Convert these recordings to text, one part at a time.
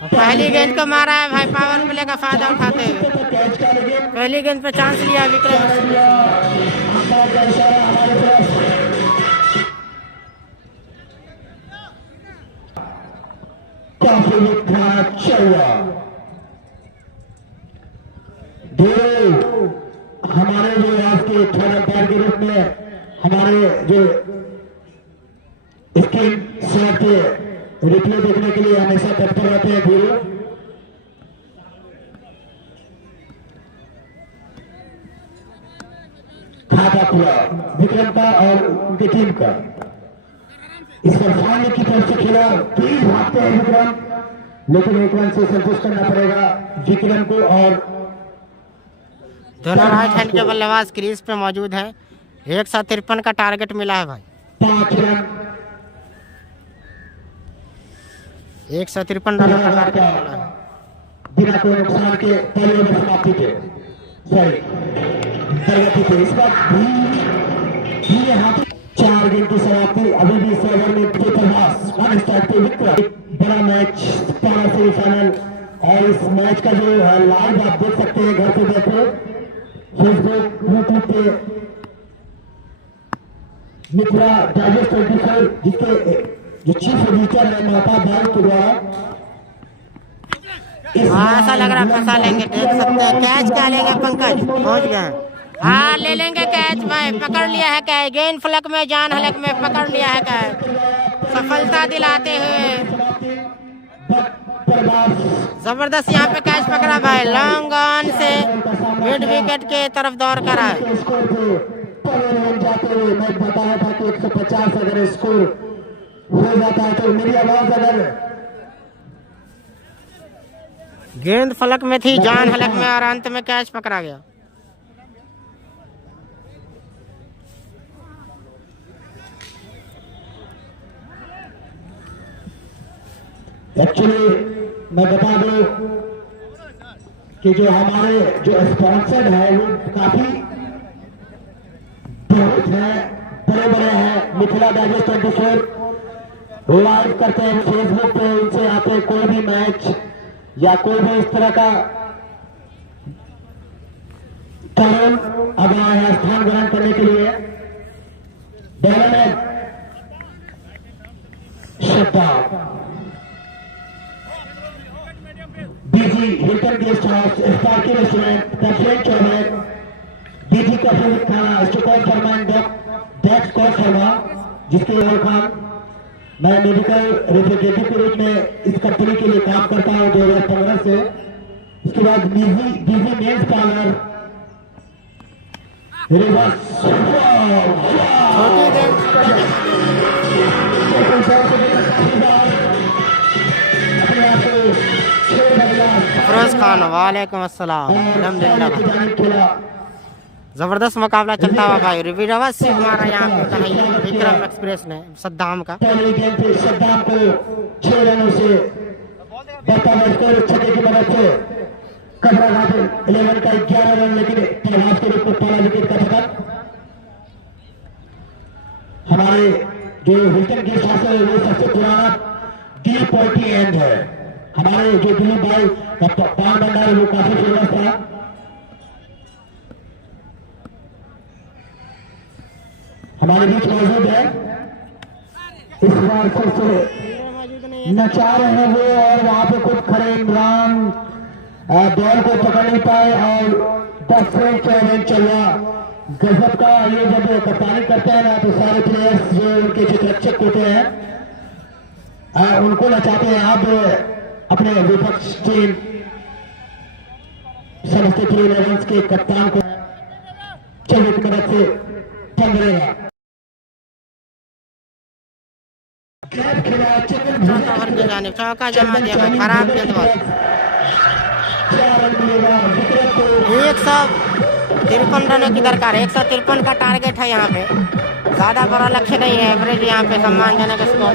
पहली गेंद को मारा है भाई, पावर प्ले का फायदा उठाते हुए पहली गेंद पे चांस लिया विक्रम। हमारे जो आज के थर्ड अंपायर के रूप में हमारे जो स्क्रीन शॉट रिप्ले देखने के लिए हमेशा तत्पर रहते हैं गुरु। खाता पूरा विक्रम का और उनकी टीम का इस पर सामने की तरफ से खेला, तेज भागते हैं विक्रम, लेकिन एक रन से संतुष्ट करना पड़ेगा विक्रम को। और दोनों राइट हैंड के बल्लेबाज क्रीज पे मौजूद हैं। 153 का टारगेट मिला है भाई। 5 रन 153 रनों का टारगेट मिला है बिना कोई नुकसान के पहले ओवर समाप्ति पे, सॉरी प्रगति पे। इस बार यहाँ 4 गेंद की समाप्ति, अभी भी इस ओवर में प्रभास 1 स्ट्राइक पे विक्रम। बड़ा मैच, पहला सेमीफाइनल, और इस मैच का जो लाइव आप देख सकते हैं घर पे बैठे फेसबुक यूट्यूब पे मिथिला डाइजेस्ट 24, जिसके जो चीफ एडिटर है महताब भाई के द्वारा। ऐसा लग रहा है फंसा लेंगे, देख सकते हैं। कैच क्या लेंगे पंकज, पहुंच गए। हाँ ले लेंगे कैच भाई, पकड़ लिया है कैच। गेंद फलक में, जान हलक में पकड़ लिया है कैच, सफलता दिलाते हुए जबरदस्त यहाँ पे कैच पकड़ा भाई। लॉन्ग ऑन से मिड विकेट के तरफ दौड़ कर आए। मैं बताया था कि 150 अगर स्कोर हो जाता है तो मेरी आवाज अगर गेंद फलक में थी, जान हलक में, और अंत में कैच पकड़ा गया। एक्चुअली मैं बता दूं कि जो हमारे जो स्पॉन्सर है वो काफी बहुत है, बड़े बड़े हैं। मिथिला डाइजेस्ट 24 लाइव करते हैं फेसबुक पे, उनसे आते कोई भी मैच या कोई भी इस तरह का कारण अब आए हैं स्थान ग्रहण करने के लिए। डेवलपमेंट शब्द BG Hilton guest house, Sparky restaurant, cafe चौबेट, BG cafe with khana, Stockholm फरमान डेक्स कॉल शर्मा, जिसके ओवर खान मैं मेडिकल रिप्रेजेंटेटिव के रूप में इस कंपनी के लिए काम करता हूं 2015 से। उसके बाद बीजी मेन्स पार्लर, अफरोज खान, वालेकुम अस्सलाम, अल्हम्दुलिल्लाह। जबरदस्त मुकाबला चलता हुआ भाई। रिवीरवा से हमारा यहाँ पे कहीं विक्रम एक्सप्रेस ने सद्दाम का सद्दाम को 6 रनों से छक्के की मदद से कटरा घाट 11 का 11 रन, लेकिन प्रभास के रूप में पहला विकेट का पकड़। हमारे जो हिल्टन गेस्ट हाउस है वो सबसे पुराना डी पॉइंटी एंड है। हमारे जो दिलीप भाई पान भंडार वो काफी फेमस था। हमारे बीच मौजूद है, इस बार फिर से नचा रहे हैं वो, और वहां पे खुद खड़े इमरान बॉल को पकड़ नहीं पाए और 10 रन 4 रन चला। गजब का ये जब कप्तानी करते हैं ना तो सारे प्लेयर्स जो उनके चित्रक्षक होते हैं उनको नचाते हैं। आप अपने विपक्ष टीम समस्तीपुर इलेवेंस के कप्तान को चौबे की मदद से टंग रहेगा। चौका जमा दिया, खराब गेंदबाज। 153 रनों की दरकार है। 153 का टारगेट है यहाँ पे, ज्यादा बड़ा लक्ष्य नहीं है। एवरेज यहाँ पे सम्मानजनक स्कोर।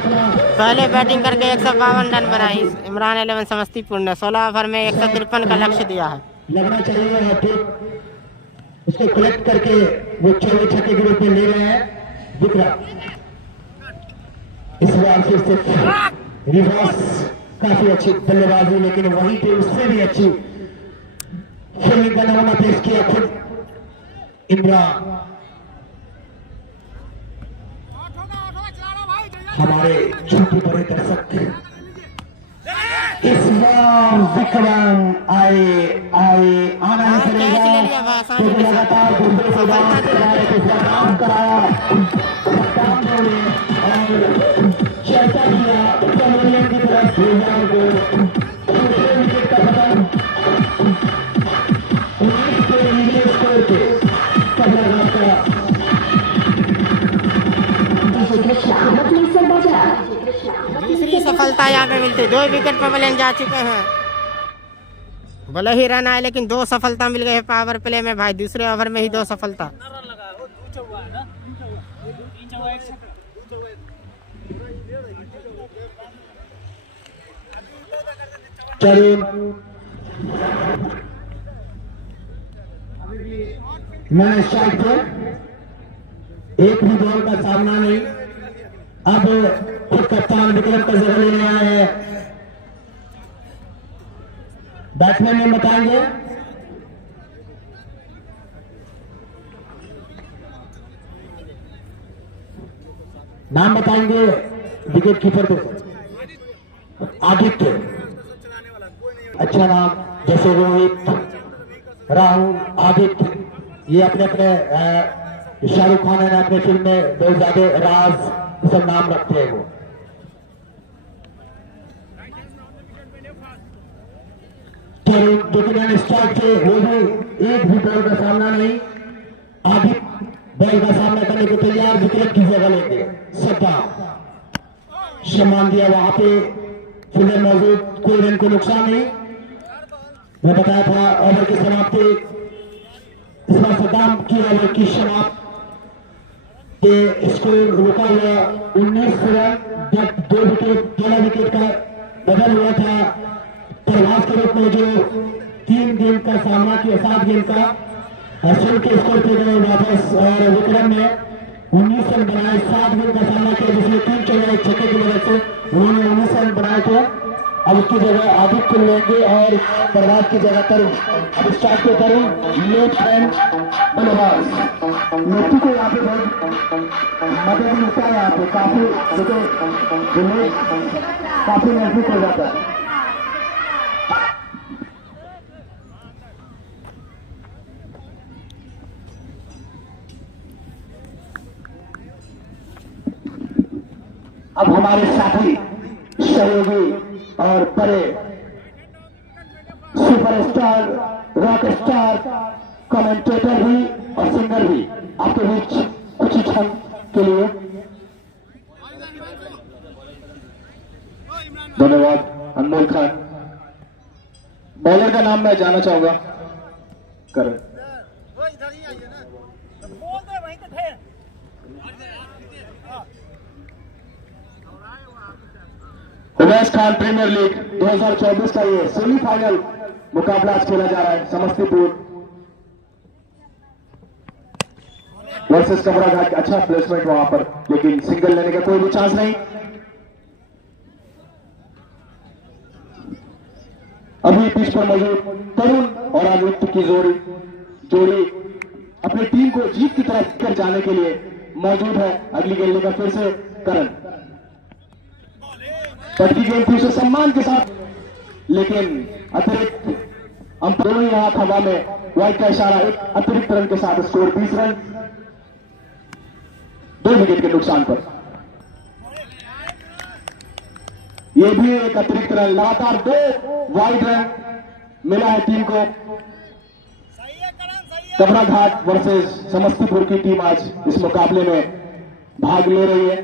पहले बैटिंग करके 152 रन बनाई इमरान 11 समस्तीपुर ने। 16 ओवर में 153 का लक्ष्य दिया है। लगना चाहिए उसको कलेक्ट करके वो 4 छक्के के रूप में ले रहे हैं विक्रम। इस बार फिर से रिवर्स काफी अच्छी बल्लेबाजी, लेकिन वहीं पे उससे भी अच्छी फील्डिंग का नमूना पेश किया खुद इमरान। हमारे छोटे बड़े दर्शक इस बार विक्रम आए आना ही पड़ेगा, क्योंकि लगातार दूसरे के बाद काम कराया और चर्चा किया कैमरियन की तरफ भेजना को दूसरे विकेट का पतन 19 के नीचे स्कोर पे कबराघाट का दूसरी सफलता यहाँ पे मिलती है। 2 विकेट पर बलेन जा चुके हैं, भले ही रन आए लेकिन 2 सफलता मिल गए पावर प्ले में भाई। दूसरे ओवर में ही 2 सफलता। मैंने स्ट्राइक पे एक भी बॉल का सामना नहीं। अब खुद कप्तान विक्रम का जगह लेने आए हैं, बैट्समैन ने बताएंगे। नाम बताएंगे विकेट कीपर को। आदित्य, अच्छा नाम, जैसे रोहित, राहुल, आदित्य, ये अपने अपने शाहरुख खान ने अपने फिल्म में बहुत ज्यादा राज सब नाम रखते हैं वो। लेकिन स्ट्राइक थे, वो भी एक भी बॉल का सामना नहीं। आदित्य बॉल का सामना करने को तैयार, विकेट की जगह लेंगे। सट्टा सम्मान दिया, वहां पे फील्डर मौजूद, कोई रन को नुकसान नहीं। मैं बताया था ओवर की समाप्ति, इस बार सद्दाम की ओवर की समाप्ति के स्कोर रुका हुआ 19 रन, जब 2 विकेट, 13 विकेट का बदल हुआ था प्रभास के रूप में, जो 3 गेंद का सामना किया, 7 गेंद का शुरू के स्कोर पे गए वापस। और विक्रम ने 19 रन बनाए, 7 गेंद का सामना किया, जिसमें 3 चौके छक्के की मदद से उन्होंने 19 रन बनाए थे। अब उसकी जगह आदित्य लेंगे और प्रभास की जगह तरुण। अब स्टार्ट पे तरुण, लेफ्ट हैंड बल्लेबाज। नेत्री को यहाँ पे बहुत मदद मिलता है, यहाँ पे काफी काफी नजदीक हो जाता है। अब हमारे साथी सहयोगी और बड़े सुपरस्टार, रॉक स्टार, कमेंटेटर भी और सिंगर भी आपके बीच कुछ ही क्षण के लिए। धन्यवाद अनमोल खान। बॉलर का नाम मैं जानना चाहूंगा। करण। उमैश खान प्रीमियर लीग 2024 का ये सेमीफाइनल मुकाबला आज खेला जा रहा है। समस्तीपुर वर्सेस कबराघाट। अच्छा प्लेसमेंट वहां पर, लेकिन सिंगल लेने का कोई भी चांस नहीं। अभी पिच पर मौजूद तरुण और आदित्य की जोड़ी अपनी टीम को जीत की तरफ कर जाने के लिए मौजूद है। अगली गेंद लेकर फिर से करण। पटकी गेंद थी उसे सम्मान के साथ, लेकिन अतिरिक्त अंपायर दोनों ही हाथ हवा में, वाइड का इशारा, एक अतिरिक्त रन के साथ स्कोर 20 रन 2 विकेट के नुकसान पर। यह भी एक अतिरिक्त रन, लगातार 2 वाइड रन मिला है टीम को। कबराघाट वर्सेस समस्तीपुर की टीम आज इस मुकाबले में भाग ले रही है।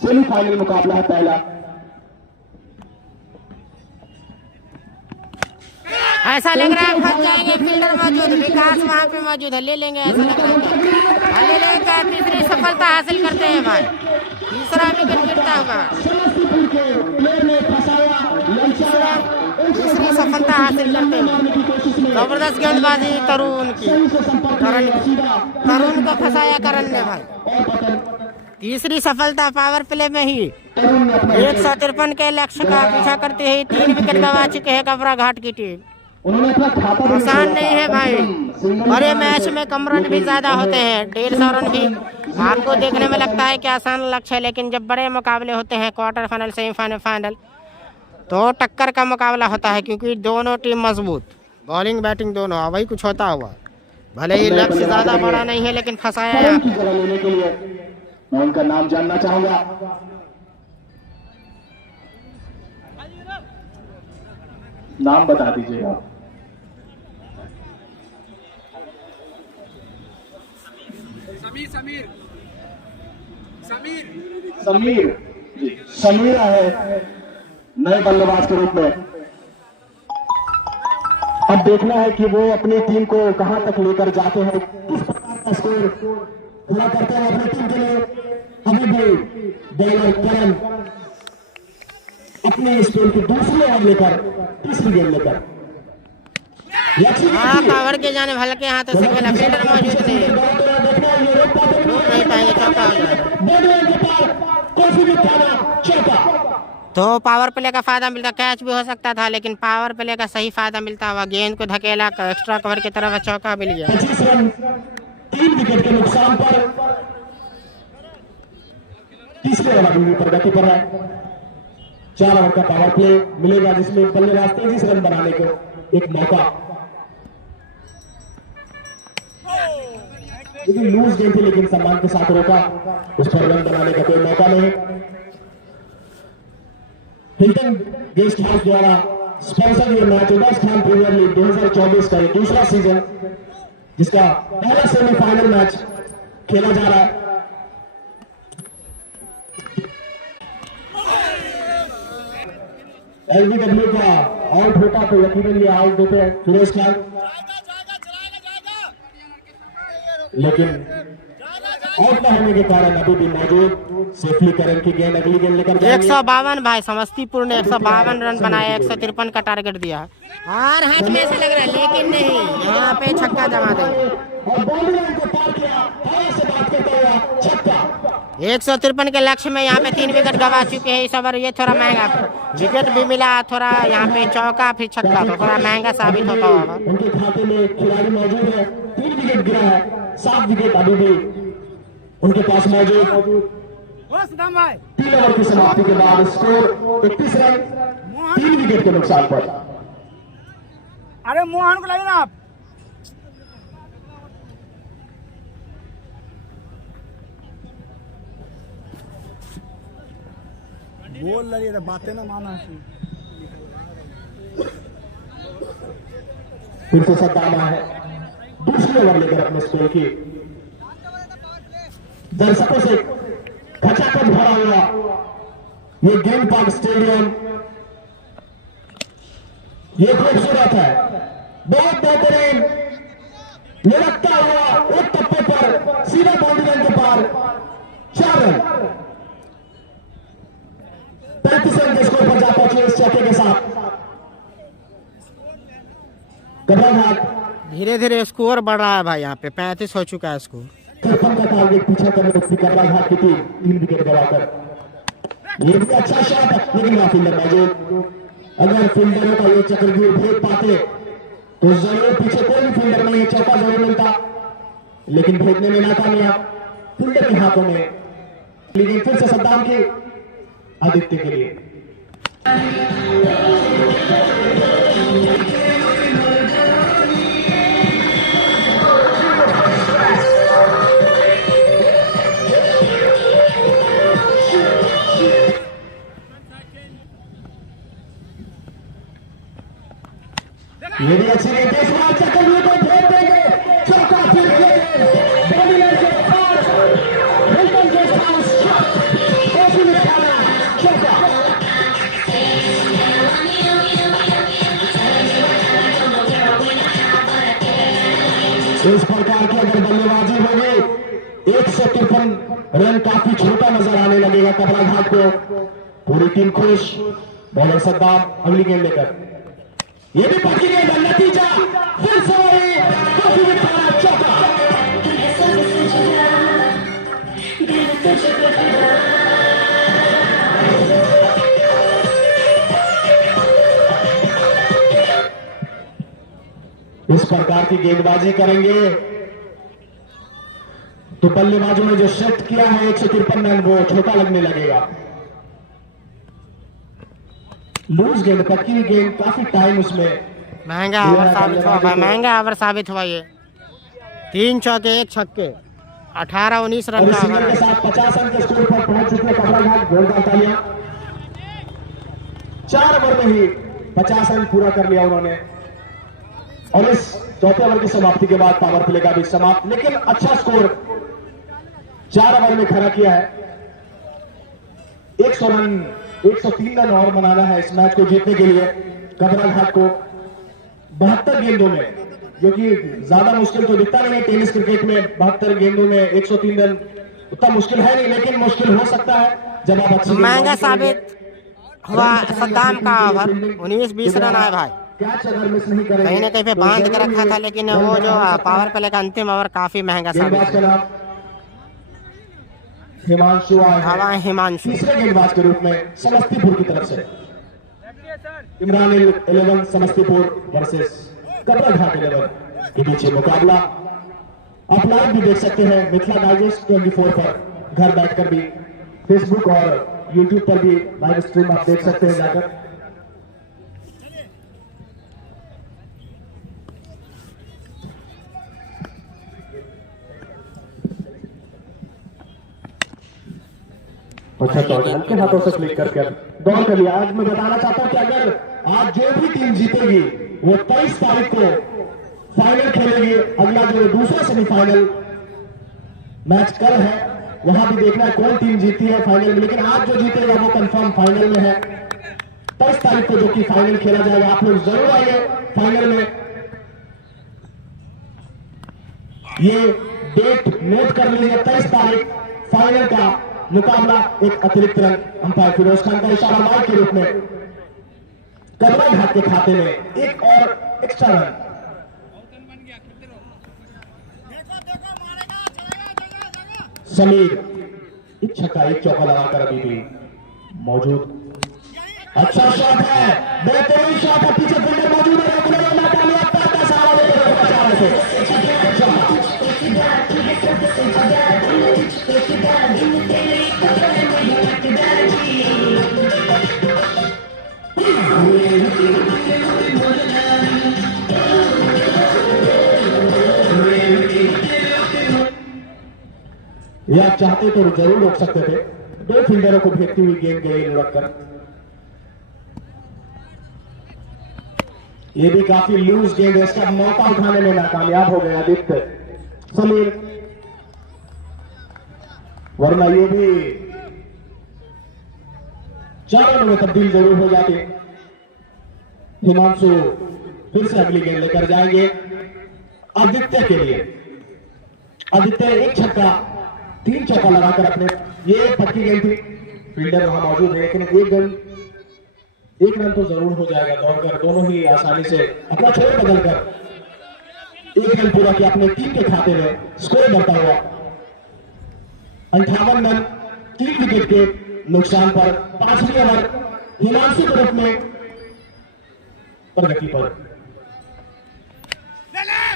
सेमीफाइनल मुकाबला है पहला। ऐसा लग रहा है फंस जाएंगे, फील्डर मौजूद, विकास वहाँ पे मौजूद है, ले लेंगे, ऐसा लग रहा है। ले लेंगे, तीसरी सफलता हासिल करते हैं भाई। तीसरा विकेट गिरता होगा, तीसरी सफलता हासिल करते हैं। जबरदस्त गेंदबाजी तरुण की, तरुण को फंसाया करण ने भाई। तीसरी सफलता पावर प्ले में ही तरुण ने अपना 153 के लक्ष्य का पीछा करते हुए 3 विकेट गंवा चुके हैं कबरा घाट की टीम। उन्होंने अपना खाता भी आसान नहीं है भाई, बड़े मैच में कम रन भी ज्यादा होते हैं, 150 रन भी आपको देखने में लगता है कि आसान लक्ष्य है, लेकिन जब बड़े मुकाबले होते हैं क्वार्टर फाइनल, सेमीफाइनल, फाइनल, तो टक्कर का मुकाबला होता है, क्योंकि दोनों टीम मजबूत, बॉलिंग बैटिंग दोनों। वही कुछ होता हुआ, भले ही लक्ष्य ज्यादा बड़ा नहीं है लेकिन फंसाया करण की जगह लेने के लिए मैं उनका नाम जानना चाहूंगा। नाम बता दीजिएगा। समीर जी, समीर है नए बल्लेबाज के रूप में। अब देखना है कि वो अपनी टीम को कहां तक लेकर जाते हैं, किस प्रकार का स्कोर पूरा करते हैं अपनी टीम के लिए। अभी भी देवर करण अपने इस टीम की दूसरी ओवर लेकर, तीसरी गेंद लेकर कवर के जाने हल्के हाथों से खेला, फील्डर मौजूद नहीं है, रोक नहीं पाएंगे, चौका हो जाएगा। तो पावर प्ले का फायदा मिलता, कैच भी हो सकता था, लेकिन पावर प्ले का सही फायदा मिलता हुआ गेंद को धकेला, एक्स्ट्रा कवर की तरफ चौका मिल गया। 25 रन 3 विकेट के नुकसान पर तीसरे ओवर की प्रगति पर है। 4 ओवर का पावर प्ले मिलेगा, जिसमें बल्लेबाज 23 रन बनाने को एक मौका, लेकिन लूज गेंद थी, लेकिन सम्मान के साथ रोका, उस पर रन बनाने का कोई मौका नहीं। हिल्टन गेस्ट हाउस द्वारा स्पॉन्सर ये match West Ham Premier League 2024 का दूसरा सीजन, जिसका पहला सेमीफाइनल मैच खेला जा रहा है। एलबीडब्ल्यू का आउट होता तो यकीनन ये आउट देते हैं सुरेश खान, लेकिन आउट न होने के कारण अभी भी मौजूद सेफली करण की गेंद अगली गेंद लेकर 152 भाई, समस्तीपुर ने 152 रन बनाए, 153 का टारगेट दिया और हाथ में से लग रहा है, लेकिन नहीं, यहाँ पे छक्का जमा देंगे। 153 के लक्ष्य में यहाँ पे 3 विकेट गंवा चुके हैं इस ओवर। ये थोड़ा महंगा विकेट भी मिला, थोड़ा यहाँ पे चौका फिर छक्का, तो थोड़ा महंगा साबित होता होगा। उनके खाते में खिलाड़ी मौजूद है, 3 विकेट गिरा है, 7 विकेट अभी भी उनके पास मौजूद। 3 ओवर की समाप्ति के बाद स्कोर 31 रन 3 विकेट के नुकसान पर। अरे मोहन को लगे ना आप, बोल रही है बातें ना माना। फिर से सद्दामा है, दूसरी ओवर लेकर अपने स्कोर की, दर्शकों से खचाखच भरा हुआ ये ग्रीन पार्क स्टेडियम, ये खूबसूरत है, बहुत बेहतरीन, लुढ़कता हुआ एक टप्पे पर सीधा बाउंड्री लाइन के पार 4 रन 35 रन के स्कोर पर जा पहुंचे इस चौके के साथ कबरा घाट। धीरे धीरे स्कोर बढ़ रहा है भाई, यहाँ पे 35 हो चुका है स्कोर। 53 का टारगेट पीछे करने उठती कबरा घाट की टीम 3 विकेट गंवाकर। ये भी अच्छा शॉट है, लेकिन वहां फील्डर मौजूद, अगर फील्डरों का ये चक्रव्यूह भेद पाते तो जरूर पीछे कोई भी फील्डर नहीं है, चौका जरूर मिलता, लेकिन भेदने में नाकामयाब, फील्डर के हाथों में। लेकिन फिर से सद्दाम की आदित्य के लिए ये भी अच्छी गेंद, चक्रव्यूह को भेद देंगे, चौका फिर बॉडी लाइन के पार, हिल्टन गेस्ट हाउस चौका। इस प्रकार की अगर बल्लेबाजी होगी 153 रन काफी छोटा नजर आने लगेगा कबरा घाट को। पूरी टीम खुश, बॉलर सद्दाम अगली गेंद लेकर, ये भी पक्की गेंद, नतीजा फिर से वही काफी बिठाना चौका। इस प्रकार की गेंदबाजी करेंगे तो बल्लेबाजों ने जो सेट किया है 153 रन वो छोटा लगने लगेगा। लूज गेंद, पक्की हुई गेंद, काफी टाइम उसमें महंगा ओवर साबित हुआ भाई, महंगा ओवर साबित हुआ ये। 3 चौके 1 छक्के 18-19 रन का ओवर के साथ 50 रन के स्कोर पर पहुंच चुके कमराघाट। जोरदार तालियां। 4 ओवर में ही 50 रन पूरा कर लिया उन्होंने और इस चौथे ओवर की समाप्ति के बाद पावर प्ले का भी समाप्त, लेकिन अच्छा स्कोर 4 ओवर में खड़ा किया है। 100 रन 103 रन और बनाना है इस मैच को जीतने के लिए कमराघाट को। 72 गेंदों में, जो कि ज्यादा मुश्किल तो दिखता नहीं टेनिस क्रिकेट में, 72 गेंदों में 103 रन उतना मुश्किल है नहीं, लेकिन मुश्किल हो सकता है जब आप अच्छी महंगा साबित हुआ सद्दाम का ओवर। 19-20 रन आए भाई, कैच अगर मिस नहीं करेंगे कहीं ना कहीं पे बांध के रखा था, लेकिन वो जो पावर प्ले का अंतिम ओवर काफी महंगा साबित हुआ। हिमांशु हवा हिमांशु तीसरे गेंदबाज के रूप में समस्तीपुर की तरफ से। इमरान 11 समस्तीपुर वर्सेस कमराघाट 11 के बीच मुकाबला आप लाइव भी देख सकते हैं मिथिला डाइजेस्ट 24 पर, घर बैठकर भी फेसबुक और यूट्यूब पर भी लाइव स्ट्रीम आप देख सकते हैं जाकर। अच्छा, तो हल्के हाथों से क्लिक करके दौड़ कर लिया। आज मैं बताना चाहता हूं कि अगर आज जो भी टीम जीतेगी वो 23 तारीख को फाइनल खेलेगी। अगला जो दूसरा सेमीफाइनल मैच कल है वहां भी देखना है कौन टीम जीती है फाइनल में, लेकिन आज जो जीतेगा वो कंफर्म फाइनल में है। 23 तारीख को जो कि फाइनल खेला जाएगा, आप लोग जरूर आइए फाइनल में। ये डेट नोट कर लीजिए, 23 तारीख फाइनल का मुकाबला। एक अतिरिक्त रन अंपायर फिरोज खान का इशारा मार के रूप में कमराघाट के खाते में एक और एक्स्ट्रा रन। समीर एक छक्का 1 चौका लगाकर अभी भी मौजूद। अच्छा शॉट है, बेहतरीन शॉट है, पीछे फील्डर मौजूद है, ये आप चाहते तो जरूर रोक सकते थे। 2 फील्डरों को भेजती हुई गेंद गई लुढ़क कर। ये भी काफी लूज गेंद है, इसका मौका उठाने में नाकामयाब हो गया आदित्य समीर, वरना ये भी 4 रनों में तब्दील जरूर हो जाती। हिमांशु फिर से अगली गेंद लेकर जाएंगे आदित्य के लिए। आदित्य 1 छक्का 3 चौका लगाकर अपने, ये पक्की गेंद थी, फील्डर वहां मौजूद है, लेकिन एक रन तो जरूर हो जाएगा दौड़कर। दोनों ही आसानी से अपना छोर बदलकर 1 रन पूरा किया अपने टीम के खाते में, स्कोर बढ़ता हुआ 58 रन 3 विकेट के नुकसान पर। 5वें ओवर हिमांशु के रूप में प्रगति पर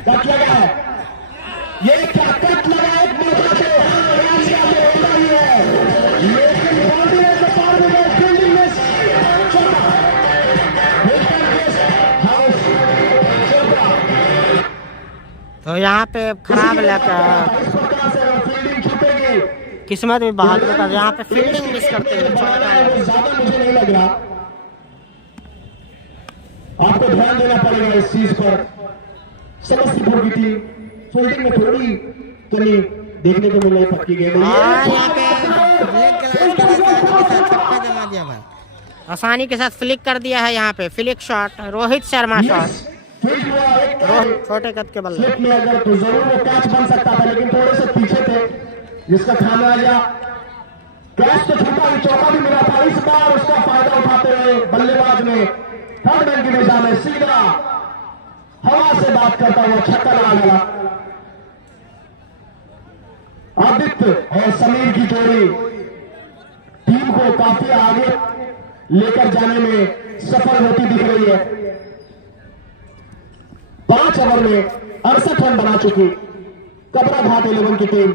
कट लगा है। ये क्या कट लगा, एक मौका से लेकिन बाउंड्री के पार में फील्डिंग में तो यहाँ पे खराब लगा, किस्मत में बहादुर का यहाँ पे फील्डिंग मिस करते हुए ज्यादा मुझे नहीं लग रहा। आपको ध्यान देना पड़ेगा इस चीज पर। समस्तीपुर की टीम फील्डिंग में थोड़ी कमी देखने को मिल रही, पक्की गेंद यहाँ पे छक्का जमा दिया भाई, आसानी के साथ फ्लिक कर दिया है। यहाँ पे flick shot, Rohit Sharma shot, छोटे कद के बल्ले में अगर तो जरूर वो कैच बन सकता था, लेकिन थोड़े से पीछे थे जिसका खामियाजा कैच तो छूटा ही, चौका भी मिला था। इस बार उसका फायदा उठाते हुए बल्लेबाज ने थर्ड मैन की दिशा में सीधा हवा से बात करता हुआ छक्का लगा डाला। आदित्य और समीर की जोड़ी टीम को काफी आगे लेकर जाने में सफल होती दिख रही है। 5 5 ओवर में 68 रन बना चुकी कबरा घाट 11 की टीम।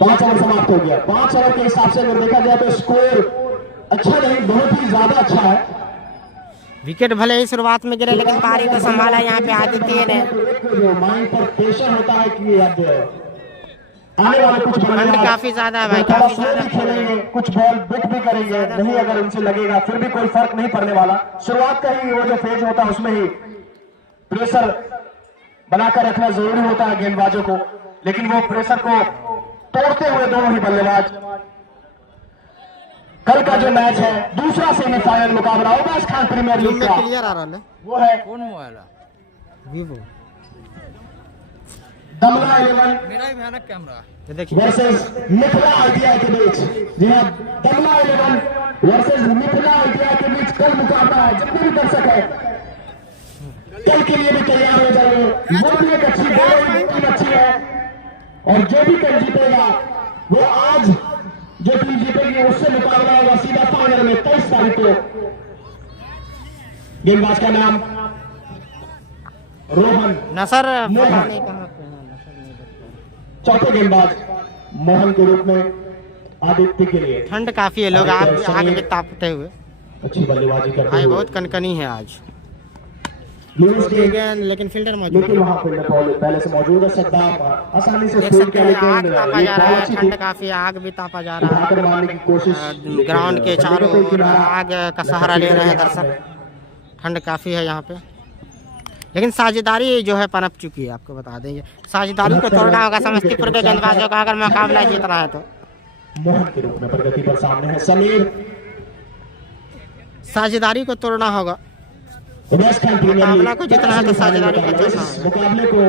5 ओवर समाप्त हो गया। 5 ओवर के हिसाब से अगर देखा जाए तो स्कोर अच्छा नहीं, बहुत ही ज्यादा अच्छा है। विकेट भले ही शुरुआत में गिरे लेकिन पारी को संभाला यहाँ पे आदित्य ने। जो माइंड पर प्रेशर होता है कि अब आने वाले कुछ ठंड काफी ज्यादा है भाई, काफी ज्यादा खेलेंगे, कुछ बॉल बिट भी करेंगे, नहीं अगर उनसे लगेगा फिर भी कोई फर्क नहीं पड़ने वाला। शुरुआत का ही वो जो फेज होता है उसमें ही प्रेशर बनाकर रखना जरूरी होता है गेंदबाजों को, लेकिन वो प्रेशर को तोड़ते हुए दोनों ही बल्लेबाज। कल का जो मैच है दूसरा सेमीफाइनल मुकाबला उमेश खान प्रीमियर लीग का, क्लियर आ रहा है वो है कौन मोबाइल है? वीवो। दमला 11 मेरा ही भयानक कैमरा। ये देखिए वर्सेस मिथिला आईटीआई के बीच। जी हाँ, दमला 11 वर्सेस मिथिला आईटीआई के बीच कल मुकाबला है। जितने भी दर्शक है कल के लिए भी तैयार हो जाइए। वो भी एक अच्छी टीम अच्छी है और जो भी कल जीतेगा वो आज जो टीम जीतेगी उससे मुकाबला होगा सीधा फाइनल में 23 तारीख को। गेंदबाज का नाम रोहन, नसर मोहन। पता नहीं कहाँ पे है, नसर नहीं देखता। चौथे गेंदबाज मोहन के रूप में आदित्य के लिए। ठंड काफी है, लोग आग में तापते हुए। अच्छी बल्लेबाजी करते भाई हुए बहुत कनकनी है आज। लुईस के गेंद लेकिन फील्डर मौजूद लेकिन वहां पे पहले से मौजूद है। सद्दाम आसानी से देख फील्ड सकते के हैं, आग लेकिन तापा जा रहा है, अच्छी ठंड काफी, आग भी तापा जा रहा उठाकर मारने की कोशिश है। ग्राउंड के चारों ओर आग का सहारा ले रहे हैं दर्शक। ठंड काफी है यहाँ पे, लेकिन साझेदारी जो है पनप चुकी है। आपको बता दें साझेदारी को तोड़ना होगा समस्तीपुर के गेंदबाजों का अगर मुकाबला जीतना है तो। मोहन के रूप में प्रगति पर सामने है समीर। साझेदारी को तोड़ना होगा, उमेश खान प्रीमियर लीग मुकाबला को जितना है तो साझेदारी को जीतना इस है। मुकाबले को,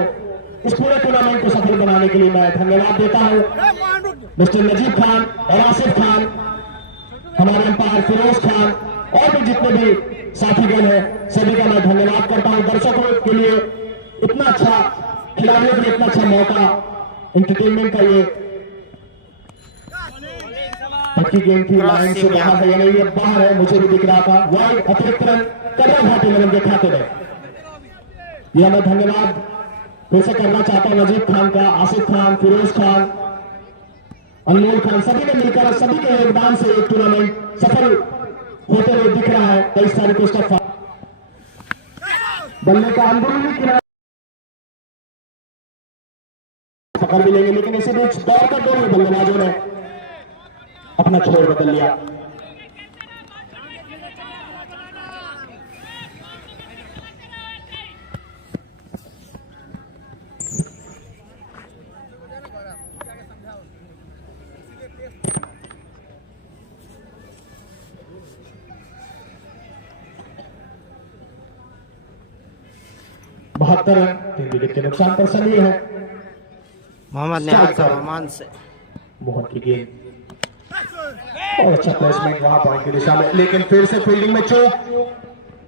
इस पूरे टूर्नामेंट को सफल बनाने के लिए मैं धन्यवाद देता हूं मिस्टर नजीब खान और आसिफ खान, हमारे अंपायर फिरोज खान और भी जितने भी साथीगण हैं सभी का मैं धन्यवाद करता हूं। दर्शकों के लिए इतना अच्छा, खिलाड़ियों के लिए इतना अच्छा मौका, एंटरटेनमेंट का ये पक्की गेम थी। लाइन से बाहर है या नहीं, ये बाहर है, मुझे भी दिख रहा था। वाइड अतिरिक्त रन कदम घाटी में के खाते में। यह मैं धन्यवाद फिर से करना चाहता हूं नजीब खान का, आसिफ खान, फिरोज खान, अनमोल खान, सभी ने मिलकर सभी के योगदान से एक टूर्नामेंट सफल होते हुए दिख रहा है। 23 तारीख को इसका बल्ले का अंदरूनी किनारा पकड़ भी लेंगे, लेकिन इसी बीच दौड़कर दोनों बल्लेबाजों ने अपना छोर बदल लिया। बहत्तर रन 3 विकेट के नुकसान पर समीर है। मोहम्मद नियाज रहमान से मोहन की गेंद और अच्छा प्लेसमेंट वहां पॉइंट की दिशा में, लेकिन फिर से फील्डिंग में चूक।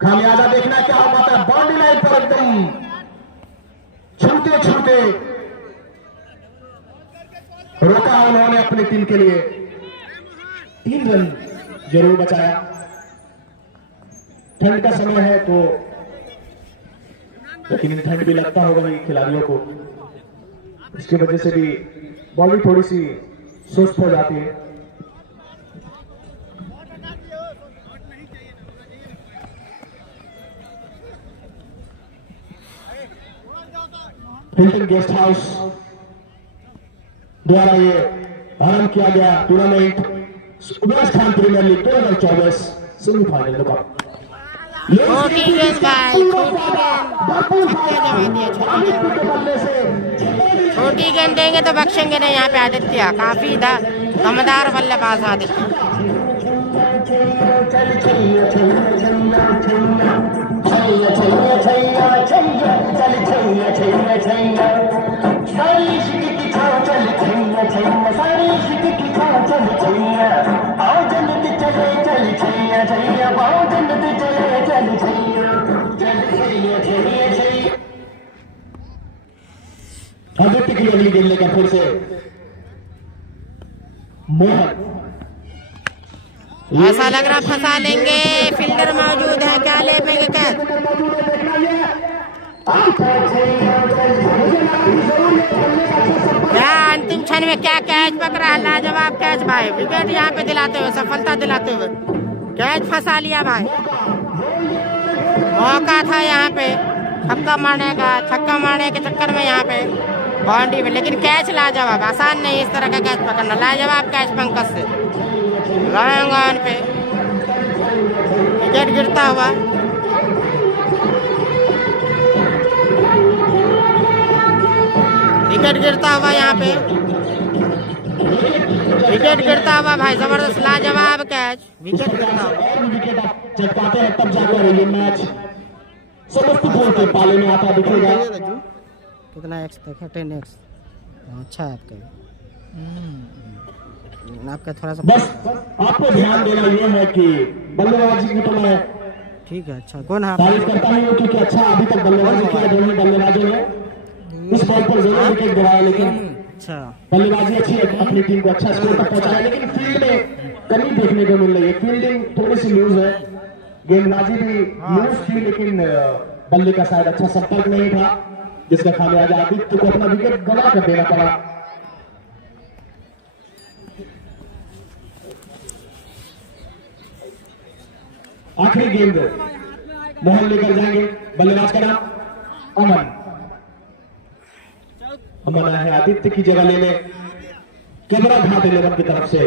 खामियाजा देखना क्या हो पाता है। बाउंड्री लाइन पर एकदम छूते छूते रोका उन्होंने अपनी टीम के लिए। 3 रन जरूर बचाया। ठंड का समय है तो लेकिन ठंड भी लगता होगा ही खिलाड़ियों को, इसकी वजह से भी बॉल भी थोड़ी सी सुस्त हो जाती है। हिल्टन गेस्ट हाउस द्वारा ये आरंभ किया गया tournament Umesh Khan Premier League 2024 semifinal मुकाबला। छोटी गेंद भाई, छोटी गेंद देंगे तो बख्शेंगे नहीं यहाँ पे आदित्य। काफी दमदार बल्लेबाज आदित्य। आदित्य की अगली गेंद लेकर फिर से मोहन ऐसा लग रहा फंसा लेंगे, फील्डर मौजूद है, क्या लेंगे कैच? क्या अंतिम क्षण में क्या कैच पकड़ा है, लाजवाब कैच भाई, विकेट यहाँ पे दिलाते हुए, सफलता दिलाते हुए कैच फंसा लिया भाई। मौका था यहाँ पे छक्का मारने का, छक्का मारने के चक्कर में यहाँ पे बाउंड्री पे, लेकिन कैच लाजवाब, आसान नहीं इस तरह का कैच पकड़ना, लाजवाब कैच पंकज से, लाएंगे पे विकेट गिरता हुआ। विकेट गिरता हुआ यहाँ पे, विकेट गिरता हुआ भाई, जबरदस्त लाजवाब कैच, विकेट गिरता हुआ। विकेट जब पाते हैं तब जाकर ये मैच समस्तीपुर के पाले में आता दिखेगा। कितना एक्स तक है? 10x। अच्छा है आपका, आपका थोड़ा सा बस आपको ध्यान देना ये है कि बल्लेबाजी की तो मैं ठीक है। अच्छा कौन है? तारीफ करता हूँ क्योंकि अच्छा अभी तक बल्लेबाजी किया दोनों बल्लेबाजों ने। इस बॉल पर जरूर विकेट गिराया, लेकिन अच्छा बल्लेबाजी अच्छी है, अपनी टीम को अच्छा स्कोर तक पहुंचाया, लेकिन फील्ड में कमी देखने को मिल रही है। फील्डिंग थोड़ी सी लूज है, गेंदबाजी भी लूज थी, लेकिन बल्ले का शायद अच्छा संपर्क नहीं था, जिसका खामियाजा आदित्य को अपना विकेट गंवा कर देना पड़ा। आखिरी गेंद मोहन लेकर जाएंगे, बल्लेबाज का नाम अमन। अमन आया है आदित्य की जगह लेने, कैमरा घाट 11 की तरफ से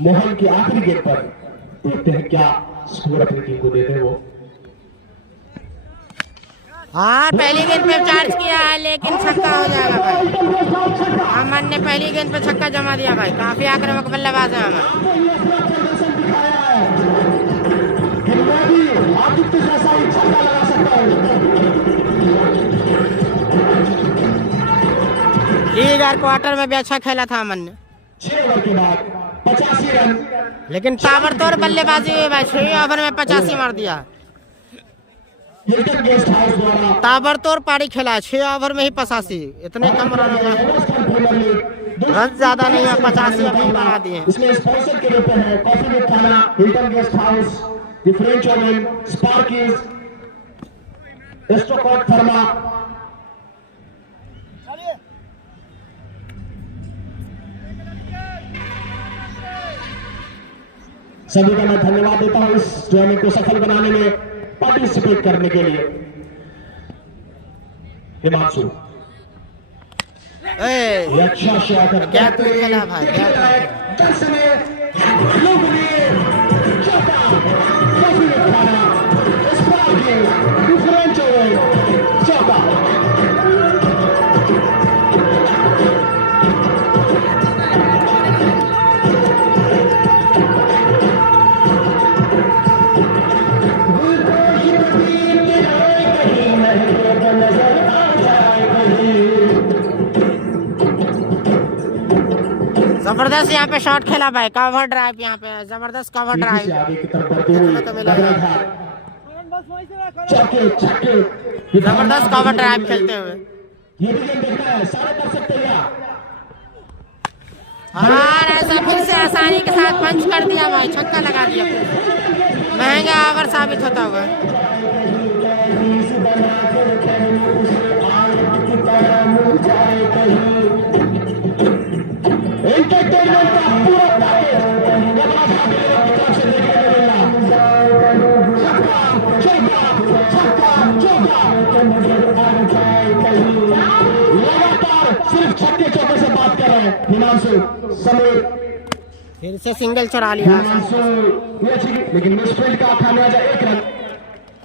मोहन की आखिरी गेंद पर देखते हैं क्या स्कोर अपनी टीम को देते हैं वो। हाँ पहली गेंद पे चार्ज किया है, लेकिन छक्का हो जाएगा भाई। अमन ने पहली गेंद पे छक्का जमा दिया भाई, काफी आक्रामक बल्लेबाज है अमन। आदित्य जैसा ही छक्का लगा सकता है। लीग और क्वार्टर में भी अच्छा खेला था अमन ने। 6 ओवर के बाद 85 रन, लेकिन ताबड़तोड़ बल्लेबाजी है भाई, 6 ओवर में 85 मार दिया। हिल्टन गेस्ट हाउस द्वारा ताबड़तोड़ पारी खेला है, 6 ओवर में ही 85, इतने कम रन ज्यादा नहीं है, 85 अभी बना दिए। इसमें स्पॉन्सर के रूप में coffee with khana, Hilton guest house, the French oven, Sparky's, एस्ट्रोकॉट थर्मा। सभी का मैं धन्यवाद देता हूं इस टूर्नामेंट को सफल बनाने में पार्टिसिपेट करने के लिए। हिमांशु ये अच्छा शॉट है, क्या तू खेला भाई, क्या जबरदस्त यहाँ पे शॉट खेला भाई, कवर ड्राइव, यहाँ पे जबरदस्त कवर ड्राइव तो मिला, जबरदस्त कवर ड्राइव खेलते हुए। और ऐसा फिर से आसानी के साथ पंच कर दिया भाई, छक्का लगा दिया, महंगा ओवर साबित होता हुआ। एंटरटेनमेंट का पूरा लगातार सिर्फ छक्के चौके से बात कर रहे हैं। हिमांशु समीर फिर से सिंगल चुरा लिया, लेकिन मिसफील्ड का खामियाजा 1 रन,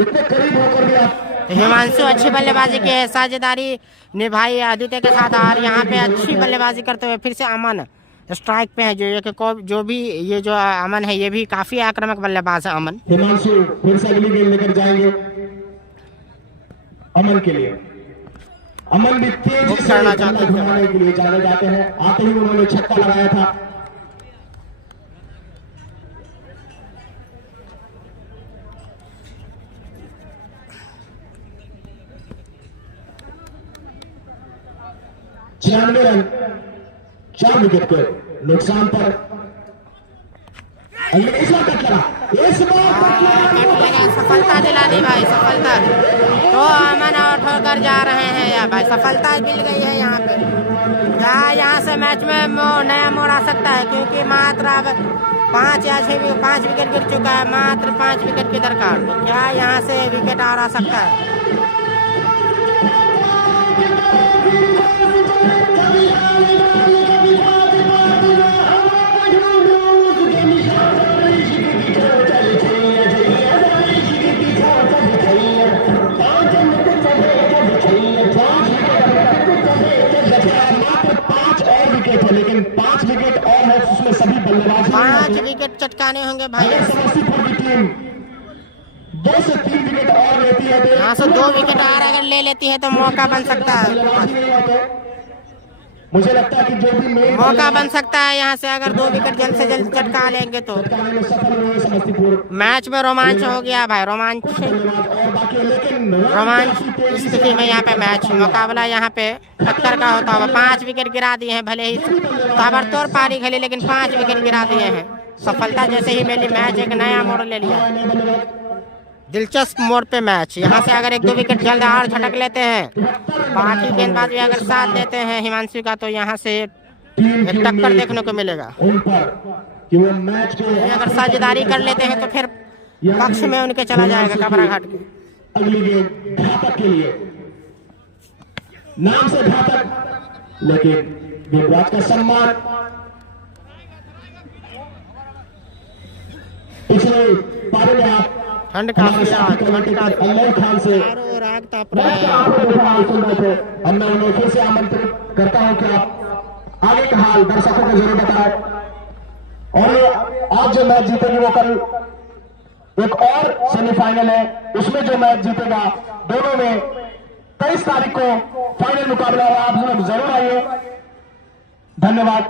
इतने करीब होकर भी आप। हिमांशु अच्छी बल्लेबाजी की साझेदारी निभाई आदित्य के साथ, और यहाँ पे अच्छी बल्लेबाजी करते हुए फिर से अमन स्ट्राइक पे है, जो भी ये जो अमन है ये भी काफी आक्रामक बल्लेबाज है अमन। हिमांशु फिर से अगली गेंद लेकर जाएंगे अमन के लिए। अमन भी तेजी से घुमाने के लिए जाने जाते हैं, आते ही उन्होंने छक्का लगाया था। रन 4 विकेट के नुकसान पर इस बार कट लगा, इस बार कट कट लगा, सफलता दिला दी भाई, सफलता। तो अमन आउट होकर जा रहे हैं यार भाई, सफलता मिल गई है यहाँ पे। क्या यहाँ से मैच में नया मोड़ आ सकता है, क्योंकि मात्र अब 5 या 5 विकेट गिर चुका है, मात्र 5 विकेट की दरकार। तो क्या यहाँ से विकेट और आ सकता है? लेकिन 5 विकेट और है, उसमें सभी बल्लेबाज 5 विकेट चटकाने होंगे भाई। समस्तीपुर की टीम 2 से 3 विकेट और लेती है, यहाँ से 2 विकेट और अगर ले लेती है तो मौका बन सकता है। मुझे लगता है कि जो भी मेन मौका बन सकता है यहाँ से, अगर 2 विकेट जल्द से जल्द चटका लेंगे तो। समस्तीपुर मैच में रोमांच हो गया भाई, रोमांच स्थिति में यहाँ पे मैच मुकाबला यहाँ पे टक्कर का होता हुआ। 5 विकेट गिरा दिए हैं, भले ही ताबड़तोड़ पारी खेली, लेकिन 5 विकेट गिरा दिए हैं। सफलता जैसे ही मिली, मैच एक नया मोड़ ले लिया, दिलचस्प मोड़ पे मैच। यहाँ से अगर 1-2 विकेट जल्द और झटक लेते हैं, बाकी गेंदबाज भी अगर साथ देते हैं हिमांशु का, तो यहाँ से एक टक्कर देखने को मिलेगा। अगर साझेदारी कर लेते हैं तो फिर पक्ष में उनके चला जाएगा कबरा घाट के। अगली गेंद घातक के लिए, नाम से घातक, लेकिन गेंदबाज का सम्मान। पिछले पारी में आप ठंड काफी अल्लाह खान से राग ताप रहे हैं। मैं उन्हें फिर से आमंत्रित करता हूं कि आप आगे का हाल दर्शकों को जरूर बताएं। और आज जो मैच जीतेगी वो कल एक और सेमीफाइनल है, उसमें जो मैच जीतेगा, दोनों में 23 तारीख को फाइनल मुकाबला है। आप लोग जरूर आइए। धन्यवाद।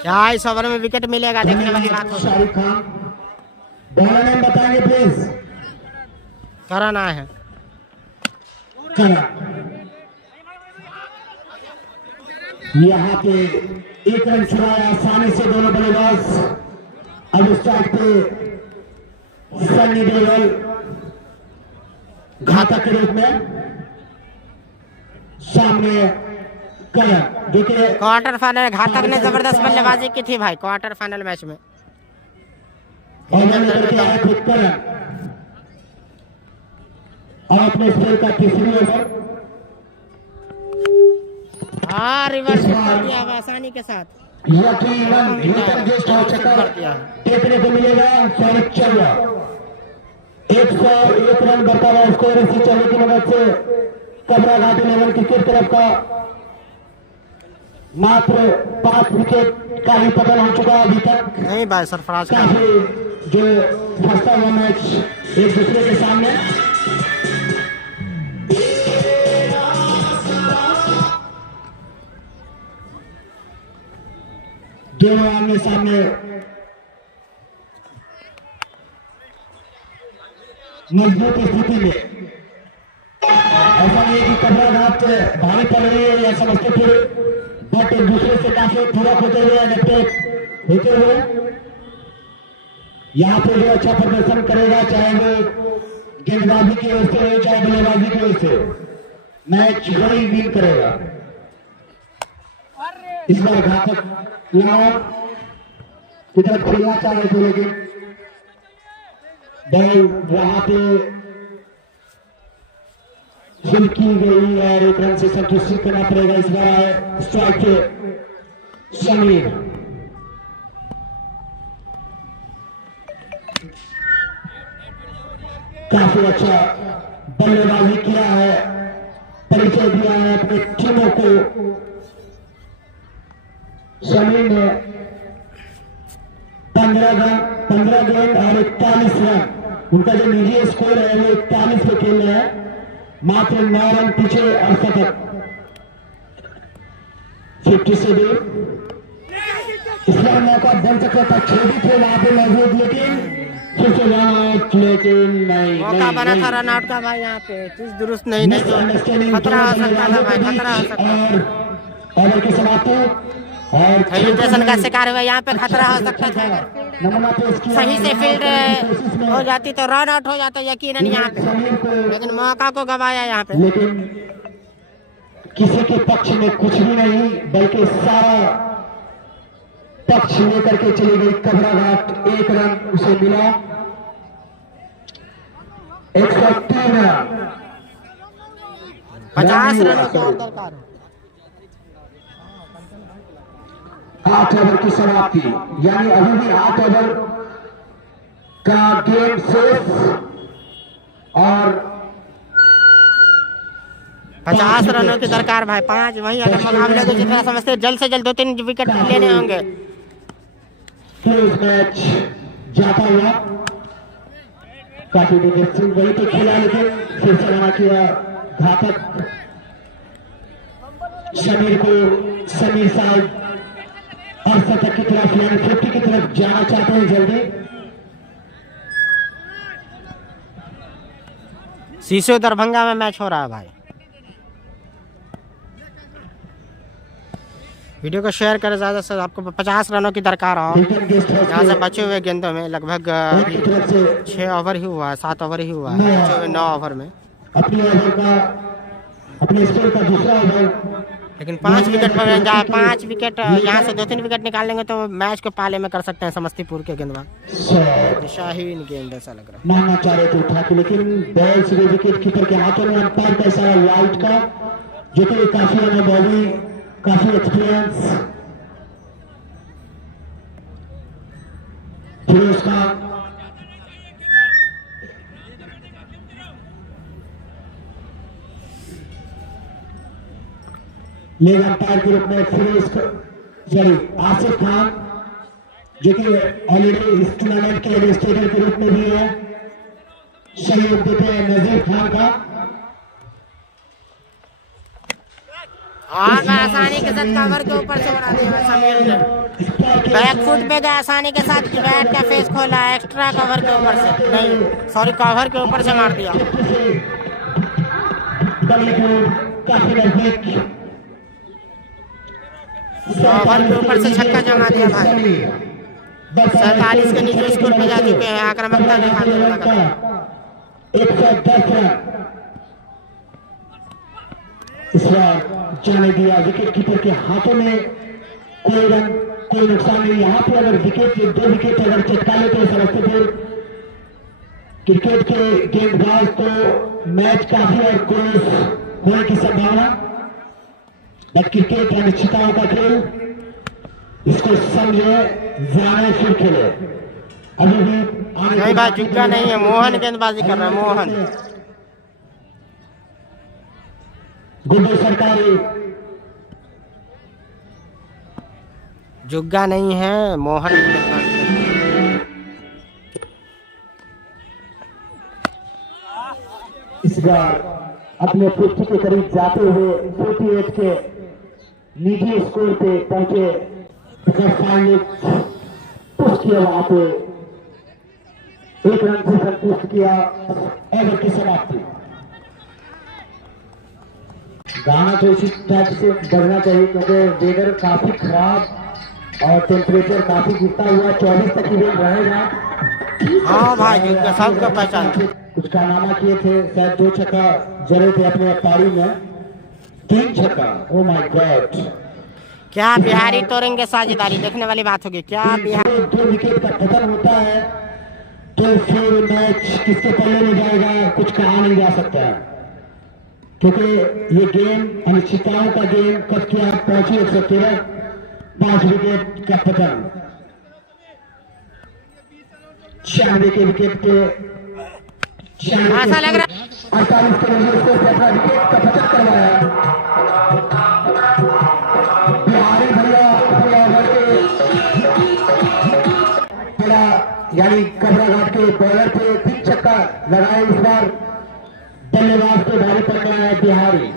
क्या इस ओवर में विकेट मिलेगा, देखने वाली बात हो। शाहरुख खान, बॉलर नेम बताएंगे प्लीज। कराना है यहाँ पे 1 रन छुड़ाया आसानी से दोनों बल्लेबाज। अब स्ट्राइक पे सन्नी देओल घातक के रूप में सामने करण। देखिए क्वार्टर फाइनल घातक ने जबरदस्त बल्लेबाजी की थी भाई क्वार्टर फाइनल मैच में। और अपने स्पेल का तीसरी ओवर रिवर्स कर दिया आसानी के साथ। यकीनन देखने को मिलेगा। सौरभ चौहा 101 रन बरकरार स्कोर इसी चौहे की मदद से कबरा घाटी लेवल क्रिकेट तरफ का मात्र 5 विकेट का ही पतन हो चुका है अभी तक। नहीं भाई सरफराज का जो फंसता हुआ मैच एक दूसरे के सामने। दोनों आमने सामने मजबूत स्थिति में। ऐसा नहीं है कि कबरा घाट भारी पड़ रही है या समस्तीपुर, बट एक दूसरे से काफी पूरक होते हुए अडेप्टेड होते हुए यहाँ पे जो अच्छा प्रदर्शन करेगा, चाहे वो गेंदबाजी की वजह से हो चाहे बल्लेबाजी की वजह से, मैच वही विन करेगा। इस बार घातक लाओ की तरफ खेलना चाह रहे थे, लेकिन बॉल वहां पे फिल की गई और 1 रन से संतुष्ट करना पड़ेगा। इस बार है स्ट्राइक पे समीर। काफी अच्छा बल्लेबाजी किया है, परिचय दिया है अपने टीमों को। समीर ने 15 गेंद और 41 रन, उनका जो निजी स्कोर है वो 41 पे खेल रहे हैं, मात्र 9 रन पीछे और शतक 50 से दूर। इस बार मौका बन सकता था, 6 भी थे वहां पे मौजूद, लेकिन फिर से आउट, लेकिन नहीं मौका बना था रन आउट का भाई, यहाँ पे चीज दुरुस्त नहीं तो खतरा हो सकता था भाई, खतरा हो सकता था। ओवर की समाप्ति और हेजिटेशन का शिकार हुआ, यहाँ पे खतरा हो सकता था। नमूना पेश किया सही से फील्ड हो जाती तो रन आउट हो जाता यकीनन यहाँ पे, लेकिन मौका को गवाया यहाँ पे। लेकिन किसी के पक्ष में कुछ भी नहीं, बल्कि सारा पक्ष लेकर के चली गई कबराघाट। 1 रन उसे मिला, 103 रन, 50 रनों के दरकार। 8 ओवर की समाप्ति, यानी अभी भी 8 ओवर का गेम शेष और 50 रनों की दरकार भाई, 5 वही अगर मुकाबले को जितना समझते जल्द से जल्द 2-3 विकेट लेने होंगे। फिर मैच जाता हुआ काफी दिलचस्प वही तो खेला, लेकिन फिर से रना किया घातक समीर साहब और शतक की तरफ यानी 50 की तरफ जाना चाहते हैं जल्दी। सीसो दरभंगा में मैच हो रहा है भाई। वीडियो को शेयर करें ज़्यादा से, आपको 50 रनों की दरकार हो। यहाँ से बचे हुए गेंदों में लगभग 6 ओवर ही हुआ है, 7 ओवर ही हुआ है, बचे हुए 9 ओवर में, अपने स्कोर का दूसरा ओवर, लेकिन 5 विकेट पर जाए, 5 विकेट यहाँ से 2-3 विकेट निकाल लेंगे तो मैच को पाले में कर सकते हैं समस्तीपुर के गेंदबाज। दिशाहीन गेंद ऐसा लग रहा है। मारना चाह रहे थे उठा के, लेकिन बॉल सीधे विकेट कीपर के हाथों में। अंपायर का इशारा वाइट का, जो कि काफी अनुभवी, काफी एक्सपीरियंस। फिर उसका लेग अंपायर के रूप में फिर आसिफ खान, जो कि ऑलरेडी इस टूर्नामेंट के एडमिनिस्ट्रेटर के रूप में भी है, सहयोग देते हैं नजीर खान का। और आसानी के साथ कवर के ऊपर से बना दिया समीर ने, बैक फुट पे गया आसानी के साथ, बैट का फेस खोला एक्स्ट्रा कवर के ऊपर से, नहीं सॉरी कवर के ऊपर से मार दिया। काफी नजदीक कवर के ऊपर से छक्का जमा दिया भाई। 47 के नीचे स्कोर पे जा चुके हैं, आक्रामकता दिखाते हुए लगातार। 110 रन इस बार जाने दिया, विकेट कीपर के हाथों में कोई रन, कोई नुकसान नहीं। यहाँ पे अगर विकेट 2 विकेट अगर चटका ले तो समस्तीपुर क्रिकेट के गेंदबाज को मैच काफी और क्लोज होने की संभावना। क्रिकेट अनिश्चितताओं का खेल, इसको समझे, जाने फिर खेले। अभी भी नहीं भाई, जुग्गा नहीं है, मोहन गेंदबाजी कर रहा है, मोहन गुड्डू सरकारी, जुग्गा नहीं है, मोहन गेंदबाजी कर रहा है। इस बार अपने 50 के करीब जाते हुए 48 के निजी स्कोर पे पहुंचे, पुष्ट किया, वहां पे 1 रन से संतुष्ट किया। ओवर की समाप्ति। गाना तो इसी टाइप से बढ़ना चाहिए, क्योंकि वेदर काफी खराब और टेम्परेचर काफी गिरता हुआ 24 तक इवेंट रहेगा। हाँ भाई, जुग्गा सबका पहचान कुछ कारनामा किए थे, शायद 2 छक्का जड़े थे अपने पारी में, 3 छक्का। ओ माय गॉड, क्या बिहारी तोड़ेंगे साझेदारी, देखने वाली बात होगी। क्या बिहारी 2 विकेट का पतन होता है तो फिर मैच किसके पल्ले में जाएगा कुछ कहा नहीं जा सकता है, क्योंकि ये गेम अनिश्चितताओं का गेम कब क्या पहुंची 113, 5 विकेट का पतन। 96 के विकेट पे ऐसा लग रहा है 48 के नजर से अपना विकेट का पतन करवाया। बिहारी भैया अपने ओवर के यानी कबराघाट के बॉलर पे 3 छक्का लगाए। इस बार बल्लेबाज के भारी पड़ गया है बिहारी।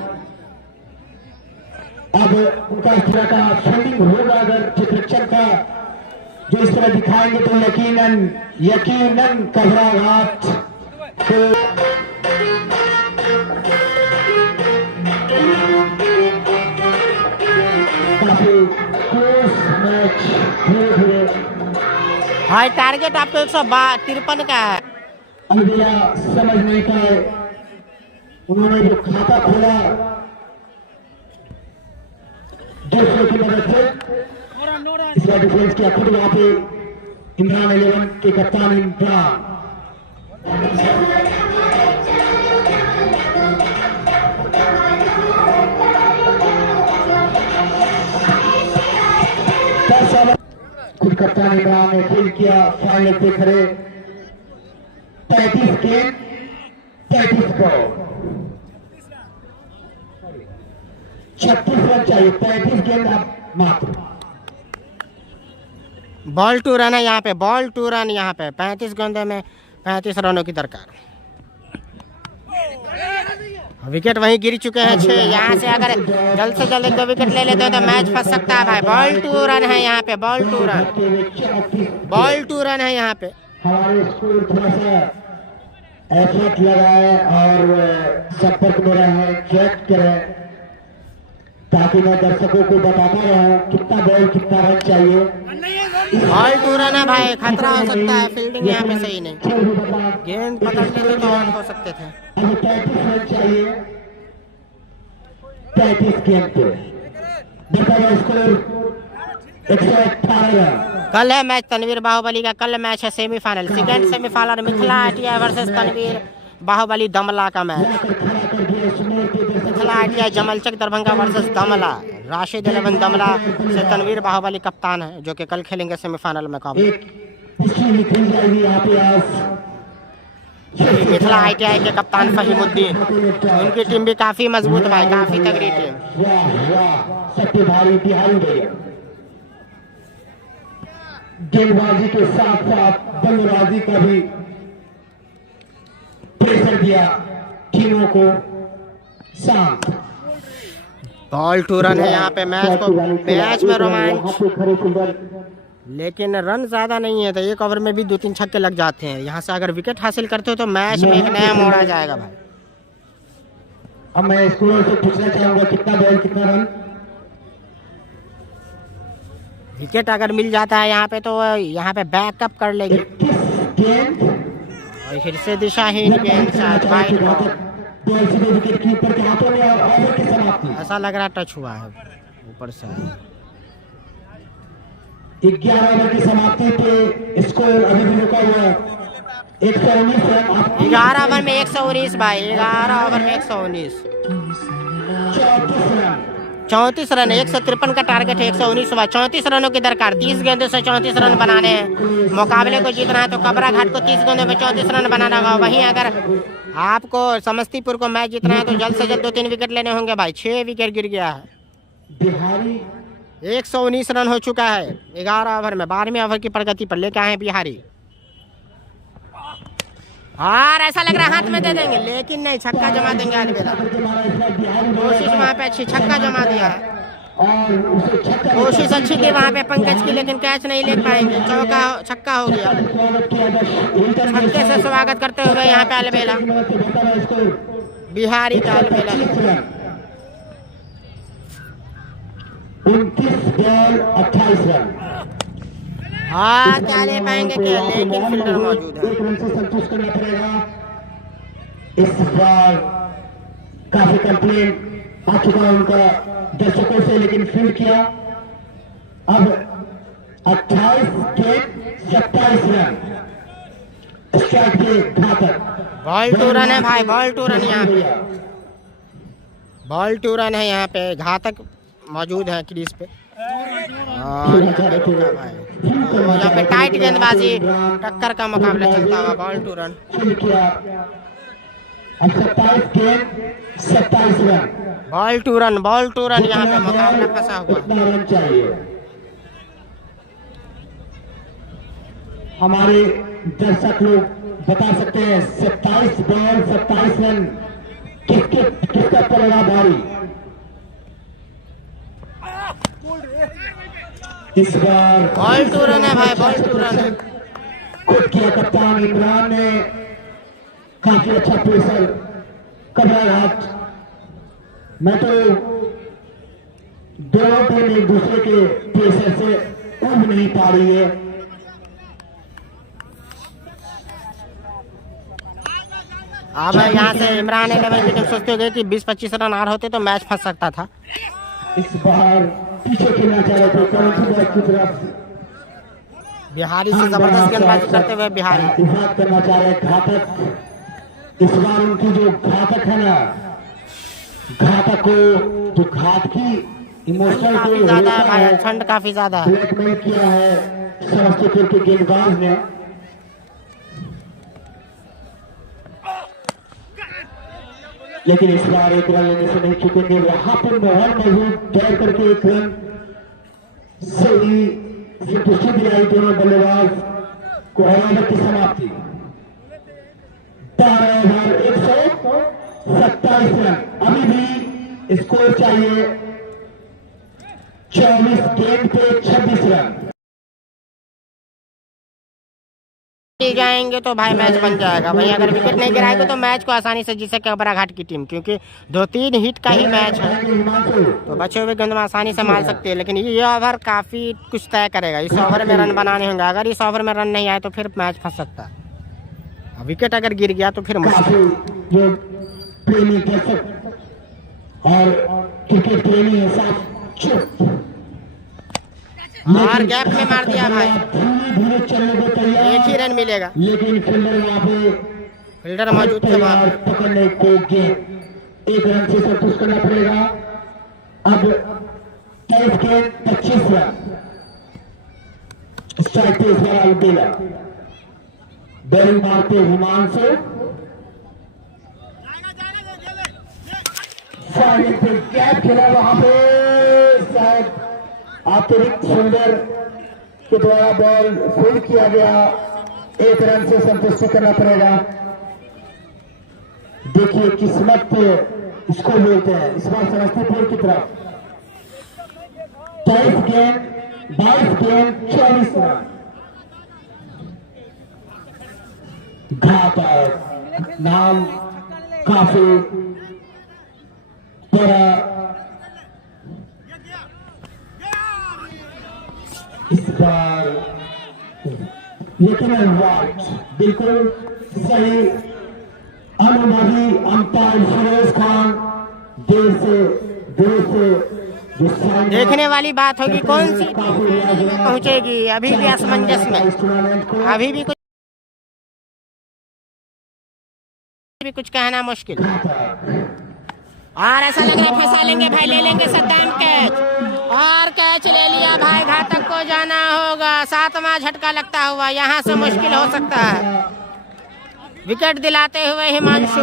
अब उनका इस तरह का फील्डिंग होगा अगर चित्रक्षण का जो इस तरह दिखाएंगे तो यकीनन घबराहट को काफी क्लोज मैच धीरे-धीरे भाई टारगेट आपको 153 का है। अलविदा समझ नहीं पाए, उन्होंने जो खाता खोला दूसरों की मदद से, इसका डिफेंस किया खुद वहां पे इमरान 11 के कप्तान इमरान। खुद कप्तान इमरान ने खेल किया, फाइनल पे खड़े 35 गेंद 35 बॉल 36 रन चाहिए, 35 गेंद अब मात्र। बॉल 2 रन है यहाँ पे, बॉल 2 रन यहाँ पे, 35 गेंदों में 35 रनों की दरकार। विकेट वहीं गिर चुके हैं 6। यहाँ से अगर जल्द से जल्द 2 विकेट ले लेते हो तो मैच फंस सकता है भाई। बॉल 2 रन है यहाँ पे, बॉल 2 रन, बॉल 2 रन है यहाँ पे। हमारे स्कूल थोड़ा सा एफर्ट लगाए और संपर्क में रहे, चेक करें ताकि मैं दर्शकों को बताता रहूं कितना बॉल कितना रन चाहिए। बॉल 2 रन है भाई, खतरा हो सकता है। फील्डिंग यहाँ पे सही नहीं, गेंद पकड़ लेते तो आउट हो सकते थे। अभी 35 रन चाहिए 35 गेंद पे। देखा स्कोर 118 रन। कल है मैच तनवीर बाहुबली का, कल मैच है semifinal, second semifinal Mithila ITI versus Tanvir Bahubali Damla का match. Mithila ITI Jamalchak Darbhanga versus Damla. Rashid 11 Damla से तनवीर बाहुबली कप्तान है, जो कि कल खेलेंगे सेमीफाइनल में। मिथिला आईटीआई के कप्तान फहीमुद्दीन, उनकी टीम भी काफी मजबूत भाई, काफी तगड़ी टीम। गेंदबाजी के साथ साथ बल्लेबाजी का भी प्रेशर दिया टीमों को साथ। बॉल 2 रन है यहाँ पे। मैच में रोमांच, लेकिन रन ज्यादा नहीं है तो 1 ओवर में भी 2-3 छक्के लग जाते हैं। यहाँ से अगर विकेट हासिल करते हो तो मैच में एक नया मोड़ आ जाएगा भाई। अब मैं स्कोर से पूछना चाहूंगा कितना बॉल कितना रन। विकेट अगर मिल जाता है यहाँ पे तो यहाँ पे बैकअप कर लेगी। और फिर से दिशाहीन गेंद साथ वाइड बॉल, विकेटकीपर के हाथों में और ओवर की समाप्ति। ऐसा लग रहा टच हुआ है ऊपर से। 11 ओवर की समाप्ति पे स्कोर अभी भी रुका हुआ है 119 रन। 11 ओवर में 119 भाई, 11 ओवर में 119, 34 रन। 153 का टारगेट है, 119 हुआ। 34 रनों की दरकार, 30 गेंदों से 34 रन बनाने हैं। मुकाबले को जीतना है तो कबरा घाट को 30 गेंदों में 34 रन बनाना होगा। वहीं अगर आपको समस्तीपुर को मैच जीतना है तो जल्द से जल्द 2-3 विकेट लेने होंगे भाई। 6 विकेट गिर गया है। बिहारी 119 रन हो चुका है 11 ओवर में। 12वें ओवर की प्रगति पर लेके आए हैं बिहारी। और ऐसा लग रहा है हाथ में दे देंगे, लेकिन नहीं, छक्का जमा देंगे आज बेला। कोशिश वहाँ पे अच्छी, छक्का जमा दिया है। कोशिश अच्छी थी वहाँ पे पंकज की, लेकिन कैच नहीं ले पाएंगे। छक्का हो गया। छक्के से स्वागत करते हुए यहाँ पे अलबेला, बिहारी का अलबेला। 29 बॉल 28 रन। हाँ, क्या ले पाएंगे क्या, लेकिन फील्डर मौजूद है। 1 रन से संतुष्ट करना पड़ेगा। इस बार काफी कंप्लेन आ चुका उनका दर्शकों से, लेकिन फील्ड किया। अब 28 के 27 रन। स्ट्राइक पे घातक। बॉल 2 रन है भाई, बॉल 2 रन यहाँ पे, बॉल 2 रन है यहाँ पे। घातक मौजूद है क्रीज पे। और यहाँ पे टाइट गेंदबाजी, टक्कर का मुकाबला चलता हुआ। Ball 2 run. 27 गेंद 27 run. Ball 2 run, ball 2 run यहाँ पे मुकाबला फंसा हुआ। कितना रन चाहिए? हमारे दर्शक लोग बता सकते हैं 27 बॉल 27 रन किसका पड़ेगा भारी? इस बार बॉल टू रन है भाई, बॉल टू रन है। खुद किया कप्तान इमरान ने, काफी अच्छा पेसर कबराघाट। मैं तो दोनों टीम एक दूसरे के पेसर से उब नहीं पा रही है। अब यहाँ से इमरान 11 की टीम सोचते हो गए कि 20-25 रन आर होते तो मैच फंस सकता था। इस बार पीछे खेलना चाह रहे थे कौन की तरफ, बिहारी से जबरदस्त गेंदबाजी करते हुए बिहारी इफाद करना चाह रहे घातक। इस बार उनकी जो घातक है ना, घातक को जो घात की इमोशनल काफी ज्यादा है भाई, ठंड काफी ज्यादा है। ब्लैकमेल किया है समस्तीपुर के गेंदबाज ने। लेकिन इस बार एक रन लेने से नहीं चुकेंगे। वहां पर मोहन मजूद दौड़ करके एक रन से ही संतुष्टि दिलाई दोनों बल्लेबाज को। ओवर की समाप्ति 12,127 रन। अभी भी स्कोर चाहिए 24 गेंद पे 26 रन। जाएंगे तो भाई मैच बन जाएगा भाई। अगर विकेट नहीं गिराएंगे तो मैच को आसानी से जीत सकते कबराघाट की टीम, क्योंकि 2-3 हिट का ही मैच है तो बचे हुए गेंद में आसानी से मार सकती है। लेकिन ये ओवर काफी कुछ तय करेगा। इस ओवर में रन बनाने होंगे। अगर इस ओवर में रन नहीं आए तो फिर मैच फंस सकता है। विकेट अगर गिर गया तो फिर मुश्किल। जो प्रेमी दर्शक और क्रिकेट प्रेमी है साथ चुप, और गैप में मार दिया भाई, धीरे चलने को तैयार, एक ही रन मिलेगा। लेकिन फील्डर वहां पे फील्डर मौजूद थे वहां पे। पकड़ने को गेंद एक रन से संतुष्ट करना पड़ेगा। अब 23 गेंद 25 रन। स्ट्राइक पे इस बार अलबेला बैटिंग मारते हिमांशु, साइड पे गैप खेला वहां पे, शायद अतिरिक्त फील्डर के द्वारा बॉल फील्ड किया गया। एक रन से संतुष्टि करना पड़ेगा। देखिए किस्मत पे इसको बोलते हैं। इस बार समस्तीपुर की तरफ 23 गेंद 22 गेंद 24 रन। घातक नाम काफी बड़ा। इस बार लेकिन वाइट बिल्कुल सही अनुमति अंपायर फिरोज खान देर से जो देखने वाली बात होगी कौन सी टीम पहुंचेगी। अभी भी असमंजस में, अभी भी कुछ कहना मुश्किल। और ऐसा लग रहा है फंसा लेंगे भाई, ले लेंगे सद्दाम कैच, और कैच ले लिया भाई। घातक को जाना होगा। 7वां झटका लगता हुआ, यहाँ से मुश्किल हो सकता है। विकेट दिलाते हुए हिमांशु,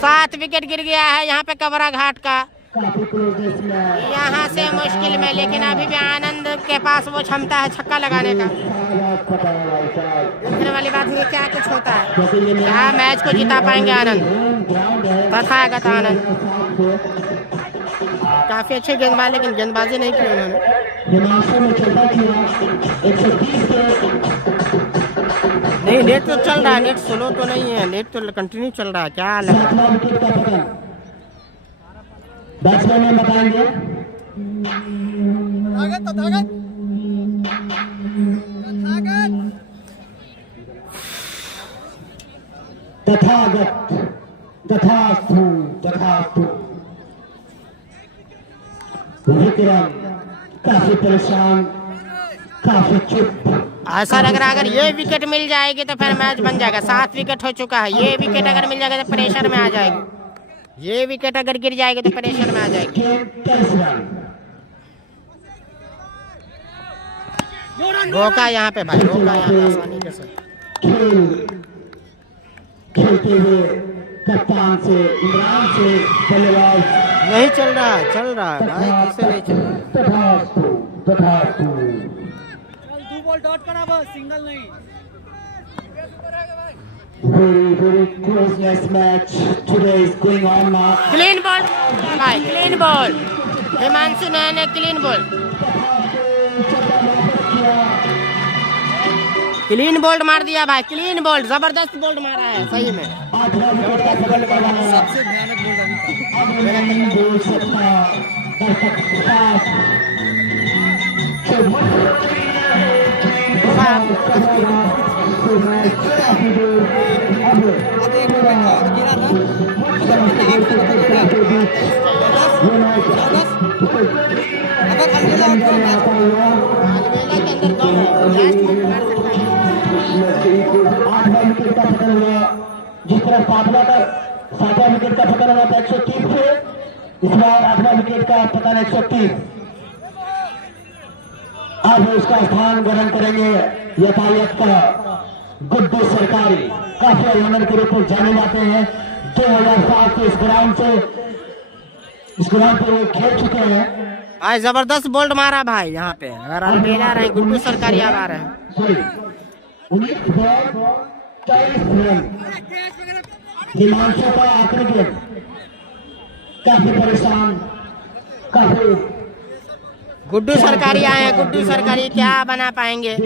7 विकेट गिर गया है यहाँ पे कबराघाट का। यहाँ से मुश्किल में, लेकिन अभी भी आनंद के पास वो क्षमता है छक्का लगाने का। देखने वाली बात है क्या कुछ होता है, क्या मैच को जिता पाएंगे आनंद, तथागत आनंद। काफी अच्छे गेंदबाज, लेकिन गेंदबाजी नहीं की उन्होंने। नहीं, नेट तो चल रहा है, नेट स्लो तो नहीं है, नेट तो कंटिन्यू चल रहा है। क्या लग रहा है बैट्समैन बताएंगे। तथागत तथास्तु तथास्तु। विक्रम काफी परेशान, काफी चुप। ऐसा लग रहा है अगर ये विकेट मिल जाएगी तो फिर मैच बन जाएगा। 7 विकेट हो चुका है, ये विकेट अगर मिल जाएगा तो प्रेशर में आ जाएगी। ये विकेट अगर गिर जाएगी तो प्रेशर में आ जाएगी। रोका यहाँ पे भाई, रोका यहाँ पे आसानी के साथ। खेलते हुए कप्तान से इमरान से बल्लेबाज नहीं चल रहा है भाई, कैसे नहीं चल रहा। तथास्तु तथास्तु। 2 बॉल डॉट करा बस, सिंगल नहीं। Very closeness match today is going on now. Clean ball भाई, क्लीन बॉल। हिमांशु ने क्लीन बॉल। क्लीन बोल्ड मार दिया भाई, क्लीन बोल्ड, जबरदस्त बोल्ड मारा है सही में। 8वां विकेट का पतन करवाया। सबसे भयानक बोल अभी तक। अब नहीं बोल सकता दर्शक साथ से काफी दूर। अब एक विकेट और गिरा था, अगर अलबेला आउट हुआ मैच अलबेला के अंदर दम है, लास्ट में मार सकता है। 8वां विकेट का पतन हुआ। जिस तरह 7वां विकेट का पतन हुआ था 130 से, इस बार 8वां विकेट का पतन 130। अब उसका स्थान ग्रहण करेंगे यातायात का गुड्डू सरकारी, काफी ऑलराउंडर के रूप में जाने जाते हैं। 2007 से इस ग्राउंड पे वो खेल चुके हैं। आज जबरदस्त बोल्ड मारा भाई यहाँ पे। अगर अलबेला रहे, गुड्डू सरकारी आ रहे हैं। Sorry 19 ball 40 run. हिमांशु का आखिरी गेम काफी परेशान, काफी गुड्डू सरकारी आए हैं, गुड्डू सरकारी क्या बना पाएंगे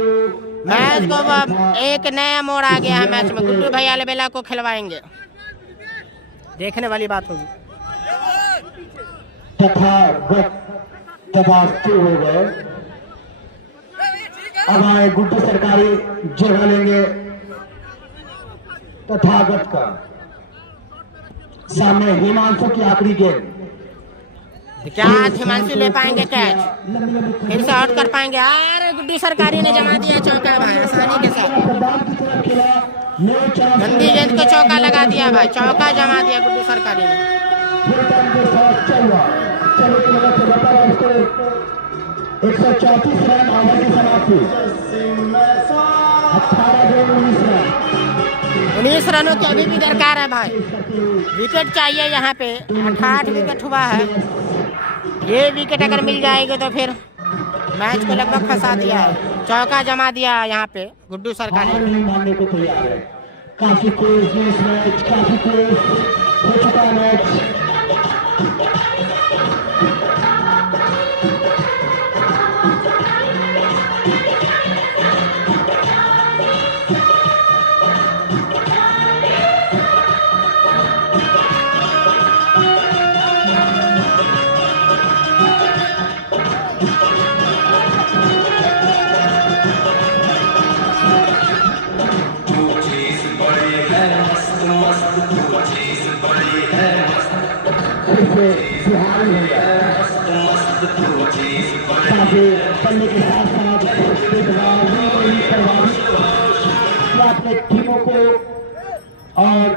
मैच को। अब एक नया मोड़ आ गया है मैच में, गुड्डू भाई अलबेला को खिलवाएंगे, देखने वाली बात होगी। तथास्तु हो गए। अब आए गुड्डू सरकारी जगह लेंगे तथागत का। सामने हिमांशु की आखिरी गेम, क्या आज हिमांशु ले पाएंगे कैच, फिर से आउट कर पाएंगे? अरे गुड्डू सरकारी ने जमा दिया चौका भाई आसानी के साथ। गंदी गेंद को चौका लगा दिया भाई, चौका जमा दिया गुड्डू सरकारी ने। 134 रन ओवर की समाप्ति। 19 रनों की अभी भी दरकार है भाई, विकेट चाहिए यहाँ पे। 8 विकेट हुआ है, ये विकेट अगर मिल जाएगी तो फिर मैच को लगभग फंसा दिया है। चौका जमा दिया यहाँ पे गुड्डू सरकारी ने। मानने को तैयार है। काफी क्लोज मैच, काफी क्लोज हो चुका मैच। पन्ने के साथ साथ अपने टीमों को और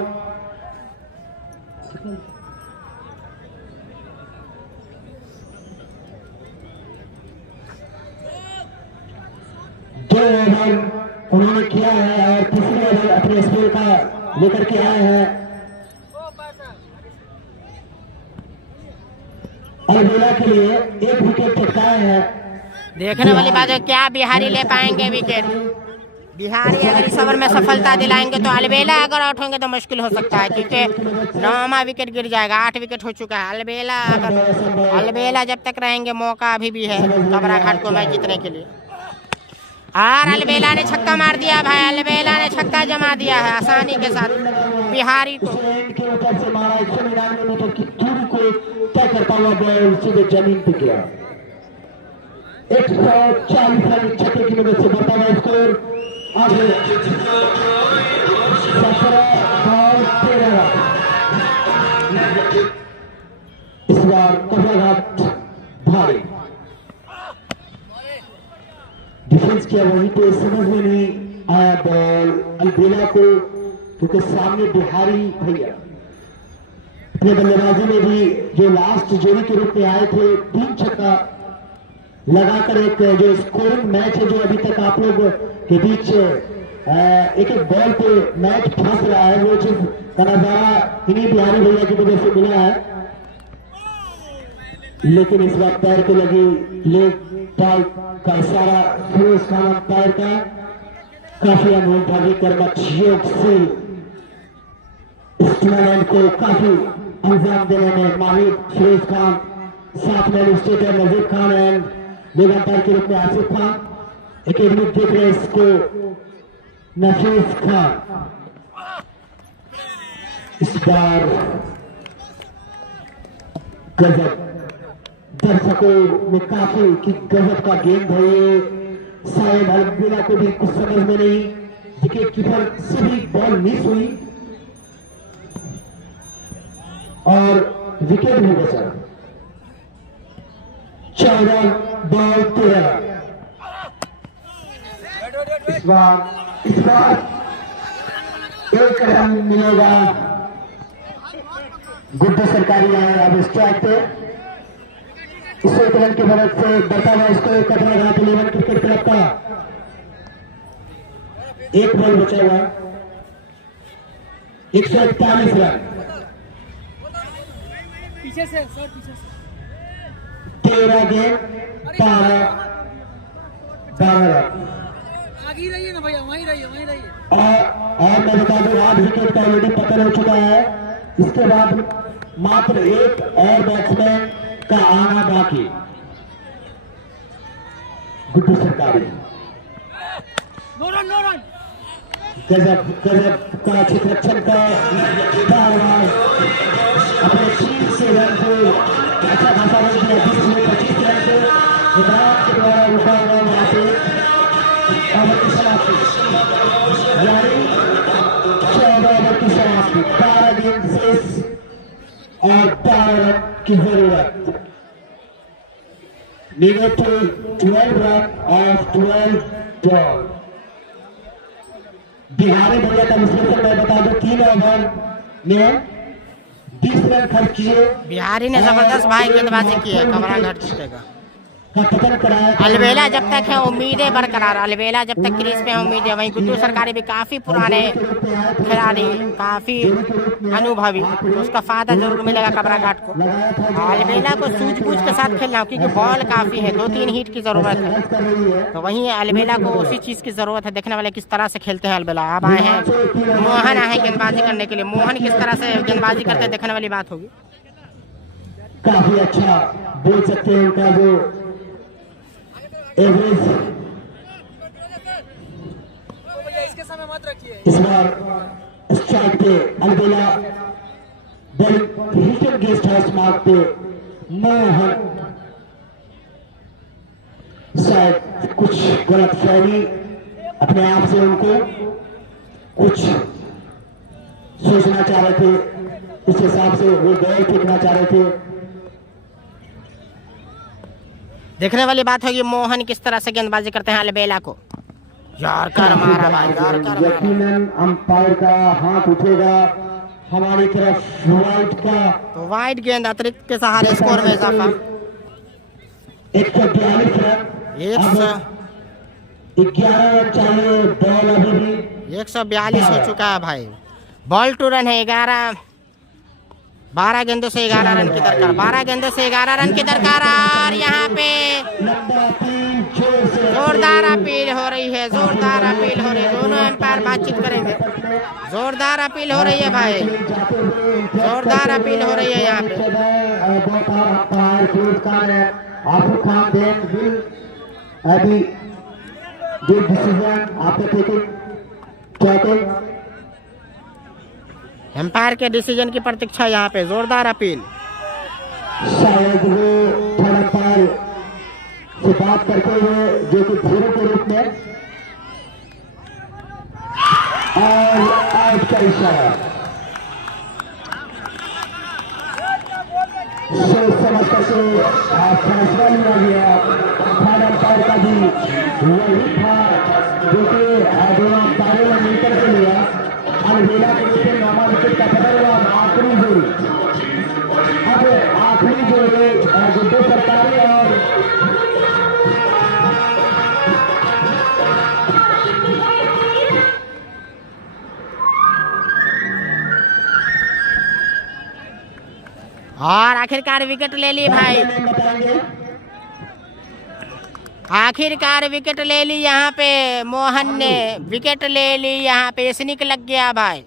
दो ओवर उन्होंने किया है और तीसरे ओवर अपने स्कोर का लेकर के आए हैं। अलबेला के लिए एक विकेट चटकाए हैं। देखने वाली बात है क्या बिहारी ले पाएंगे विकेट। बिहारी अगर इस ओवर में सफलता दिलाएंगे तो अलबेला अगर आउट होंगे तो मुश्किल हो सकता है, क्योंकि 9वां विकेट गिर जाएगा। 8 विकेट हो चुका है। अलबेला जब तक रहेंगे मौका अभी भी है कबरा घाट को मैच जीतने के लिए। और अलबेला ने छक्का मार दिया भाई, अलबेला ने छक्का जमा दिया है आसानी के साथ बिहारी को। तय करता हुआ बॉल सीधे जमीन पे गिरा। 140 रन छक्के की मदद से बढ़ता हुआ स्कोर। अब 17-13 इस बार कबराघाट भारी डिफेंस किया, वहीं पे समझ में नहीं आया बॉल अलबेला को, क्योंकि सामने बिहारी भैया अपने बल्लेबाजी में भी जो लास्ट जोड़ी के रूप में आए थे 3 छक्का लगाकर एक जो स्कोरिंग मैच है जो अभी तक आप लोग के बीच एक एक बॉल पे मैच फंस रहा है, वो चीज का नजारा इन्हीं बिहारी भैया की वजह से मिला है। लेकिन इस बार पैर पे लगी लेग टाइप का इशारा फिरोज खान पैर का काफी अनुभवी कर्मठ योग से इस टूर्नामेंट को काफी अंजाम देने में माहिर फिरोज खान, साथ में administrator Nazir Khan and leg umpire के रूप में आसिफ खान। एकेडमी देख रहे इसको नफीस खान। इस बार गजब, दर्शकों में काफी कि गजब का गेंद है ये। शायद अलबेला को भी कुछ समझ में नहीं, विकेट कीपर से भी बॉल मिस हुई और विकेट भी बचा। 14 बॉल 13। इस बार एक रन मिलेगा। गुड्डू सरकारी आए अब स्ट्राइक पे। इस एक रन की मदद से बढ़ता हुआ इसको एक कदम लगा के लेवन क्रिकेट क्लब का एक बॉल बचा हुआ। 141 रन। पीछे से सर, पीछे से 13 गेंद 12 रन। आगे ही रहिए ना भैया, वहीं रहिए, वहीं रहिए। और मैं बता दूं 8 विकेट का ऑलरेडी पतन हो चुका है। इसके बाद मात्र एक और बैट्समैन का आना बाकी। गुड्डू सरकारी नो रन, नो रन। गजब का क्षेत्ररक्षण का अपने 3 से रन को अच्छा खासा रन दिया। 20 में 25 रन से इमरान के द्वारा रुका हुआ वहां पे ओवर की समाप्ति, यानी 14 ओवर की समाप्ति। 12 गेंद शेष और 12 रन की जरूरत। Needed to 12 run of 12 ball. बिहारी भैया का विश्लेषण मैं बता दूं, 3 ओवर में 20 रन खर्च किए। बिहारी ने जबरदस्त भाई गेंदबाजी की है, कमरा घट जीतेगा। का पतन कराया। अलबेला जब तक है उम्मीदें बरकरार, अलबेला जब तक क्रीज पे है उम्मीदें। वहीं गुड्डू सरकारी भी काफी पुराने खिलाड़ी, काफी अनुभवी, तो उसका फायदा जरूर मिलेगा कमरा घाट को। अलबेला को सूझबूझ के साथ खेलना हो, क्योंकि बॉल काफी है, 2-3 हिट की जरूरत है। तो वहीं अलबेला को उसी चीज की जरूरत है। देखने वाले किस तरह से खेलते हैं अलबेला। अब आए हैं मोहन, आए हैं गेंदबाजी करने के लिए। मोहन किस तरह से गेंदबाजी करते हैं देखने वाली बात होगी। काफी अच्छा बोल सकते हैं उनका जो एवरेज भैया इसके समय मत रखिए। इस बार स्ट्राइक पे अलबेला, हिल्टन गेस्ट हाउस मार्ग पे मोहन। शायद कुछ गलत फहमी अपने आप से उनको कुछ सोचना चाह रहे थे, इस हिसाब से वो बॉल फेंकना चाह रहे थे। देखने वाली बात होगी मोहन किस तरह से गेंदबाजी करते हैं अलबेला को। यॉर्कर मारा भाई, यॉर्कर मारा। यकीनन अंपायर का हाथ उठेगा हमारी तरफ वाइड का। तो वाइड गेंद अतिरिक्त के सहारे स्कोर में इजाफा। 142 रन। 11 रन चाहिए, बॉल अभी भी 142 हो चुका है भाई। बॉल 2 रन है। 12 गेंदों से 11 रन की दरकार। 12 गेंदों से 11 रन की दरकार। और यहाँ पे जोरदार अपील हो रही है, जोरदार अपील हो रही है। दोनों एम्पायर बातचीत करेंगे। जोरदार अपील हो रही है भाई, जोरदार अपील हो रही है यहाँ पे। एम्पायर के डिसीजन की प्रतीक्षा यहाँ पे। जोरदार अपील। शायद वो थर्ड अंपायर से बात करते हुए, जो कि धीरे के रूप में, और आउट का इशारा सोच समझ करके फैसला लिया गया। थर्ड अंपायर का भी वही था जो कि दोनों अंपायरों ने मिलकर के लिया। अलबेला के नीचे नौमा विकेट का पकड़ हुआ। आखिरी जोड़ी, अब आखिरी जोड़ी गुड्डू सरकारी और आखिरकार विकेट ले ली भाई। आखिरकार विकेट ले ली यहाँ पे मोहन ने, विकेट ले ली यहाँ पे। स्निक लग गया भाई,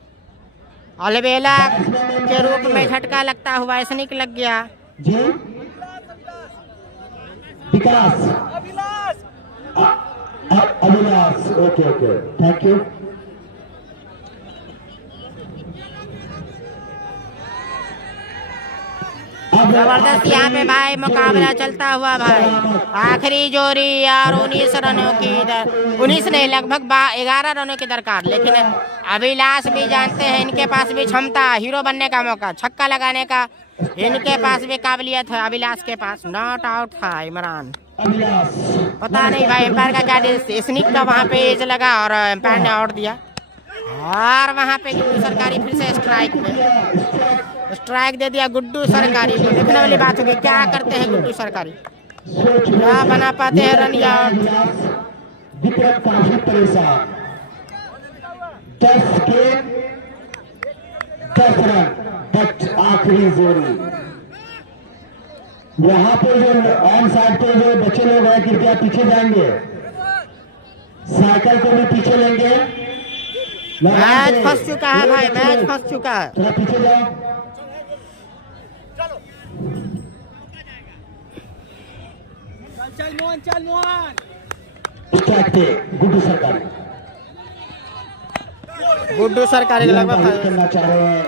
अलबेला के रूप में झटका लगता हुआ स्निक लग गया जी। Vikas, Abhilash, okay okay, thank you. जबरदस्त यहाँ पे भाई मुकाबला चलता हुआ भाई। आखिरी जोड़ी और 19 रनों की 19 नहीं लगभग 11 रनों की दरकार। लेकिन अभिलाष भी जानते हैं इनके पास भी क्षमता, हीरो बनने का मौका, छक्का लगाने का इनके पास भी काबिलियत है। अभिलाष के पास नॉट आउट था इमरान। पता नहीं भाई एम्पायर का क्या स्निक का वहाँ पे एज लगा और एम्पायर ने आउट दिया। और वहाँ पे गुड्डू सरकारी फिर से स्ट्राइक दे दिया गुड्डू सरकारी को। देखने वाली बात होगी क्या करते हैं गुड्डू सरकारी, क्या बना पाते हैं रन या विक्रम काफी परेशान। 10 गेंद 10 रन बट आखिरी जोड़ी। यहाँ पे जो ऑन साइड पे जो बच्चे लोग हैं कृपया पीछे जाएंगे, साइकिल को भी पीछे लेंगे। मैच फंस चुका है भाई, मैच फंस चुका है। थोड़ा पीछे जाओ। चल मोहन, चल मोहन। स्ट्राइक पे गुड्डू सरकारी। गुड्डू सरकारी लगभग करना चाह रहे हैं,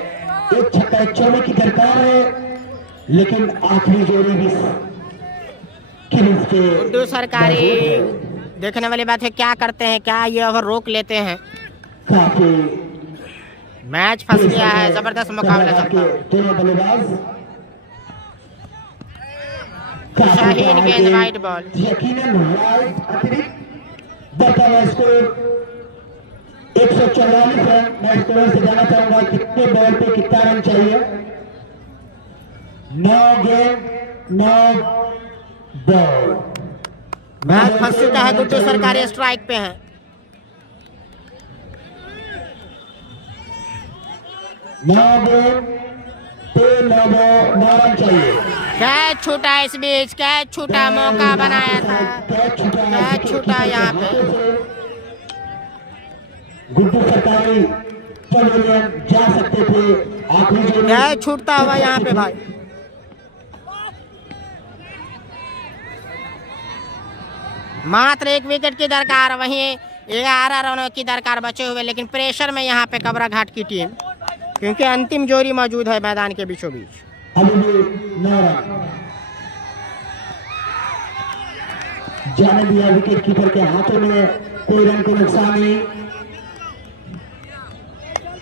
एक छक्का एक चौके की दरकार है, लेकिन आखिरी जोड़ी भी गुड्डू सरकारी। देखने वाली बात है क्या करते हैं, क्या ये ओवर रोक लेते हैं। काफी मैच फंस गया है, जबरदस्त मुकाबला चलता है। दोनों बल्लेबाज शाहीन गेंद वाइड बॉल। यकीनन वाइड अतिरिक्त बचा स्कोर 144 रन। मैं स्कोर से जाना चाहूंगा कितने बॉल पे कितना रन चाहिए। 9 गेंद 9 बॉल। मैच फंस चुका है, गुड्डू सरकारी स्ट्राइक पे है। 9 गेंद पे 9 रन चाहिए। कैच छूटा इस बीच, कैच छूटा, मौका बनाया था, कैच छूटा यहाँ पे। गुड्डू सरकारी जा सकते थे, आखिरी जोड़ी कैच छूटता हुआ यहाँ पे भाई। मात्र 1 विकेट की दरकार, वहीं 11 रनों की दरकार बचे हुए। लेकिन प्रेशर में यहाँ पे कबरा घाट की टीम, क्योंकि अंतिम जोड़ी मौजूद है मैदान के बीचों बीच। अभी भी 9 रन जाने दिया विकेट कीपर के हाथों में, कोई रन को नुकसान नहीं।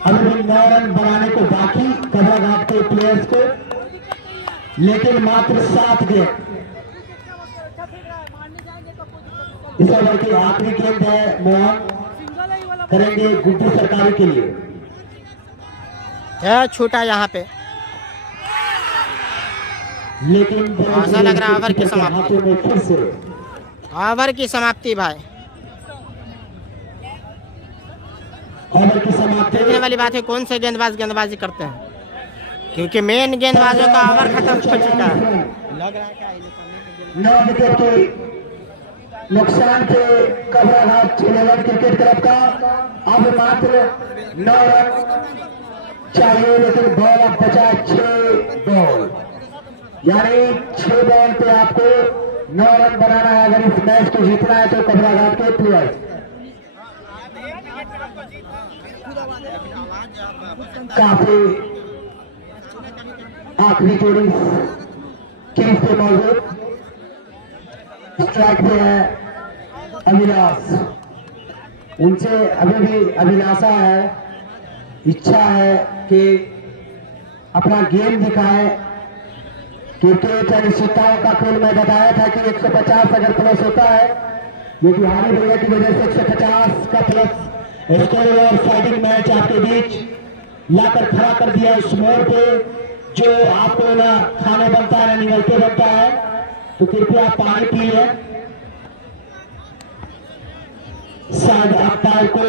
अभी भी 9 रन बनाने को बाकी कबरा घाट के प्लेयर्स को, लेकिन मात्र 7 गेंद। इस ओवर की आखिरी गेंद है, मोहन करेंगे गुड्डू सरकारी के लिए। कैच छूटा यहाँ पे, लेकिन ऐसा लग रहा है ओवर की समाप्ति। हाथों में फिर से ओवर की समाप्ति भाई। ओवर की समाप्ति। देखने वाली बात है कौन से गेंदबाज गेंदबाजी करते हैं, क्योंकि मेन गेंदबाजों का ओवर खत्म हो चुका है। 9 विकेट के नुकसान पे कबरा घाट 11 क्रिकेट क्लब का अब मात्र 9 रन चाहिए। लेकिन बॉल अब बचा 6 बॉल, यानी 6 बॉल पे आपको 9 रन बनाना है। अगर इस मैच को जीतना है तो कबरा घाट के प्लेयर काफी आखिरी जोड़ी क्रीज पे मौजूद। स्ट्राइक पे है अभिलाष। उनसे अभी भी अभिलाषा है, इच्छा है कि अपना गेम दिखाए। क्रिकेट अनिश्चितताओं का खेल मैं बताया था कि 150 अगर प्लस होता है, ये बिहारी भैया की वजह से 150 का प्लस स्कोर और फाइटिंग मैच आपके बीच लाकर खड़ा कर दिया। उस मोड़ पे जो आपको ना खाने बनता है ना निगलते बनता है, तो कृपया पानी पी लें। शायद अंपायर को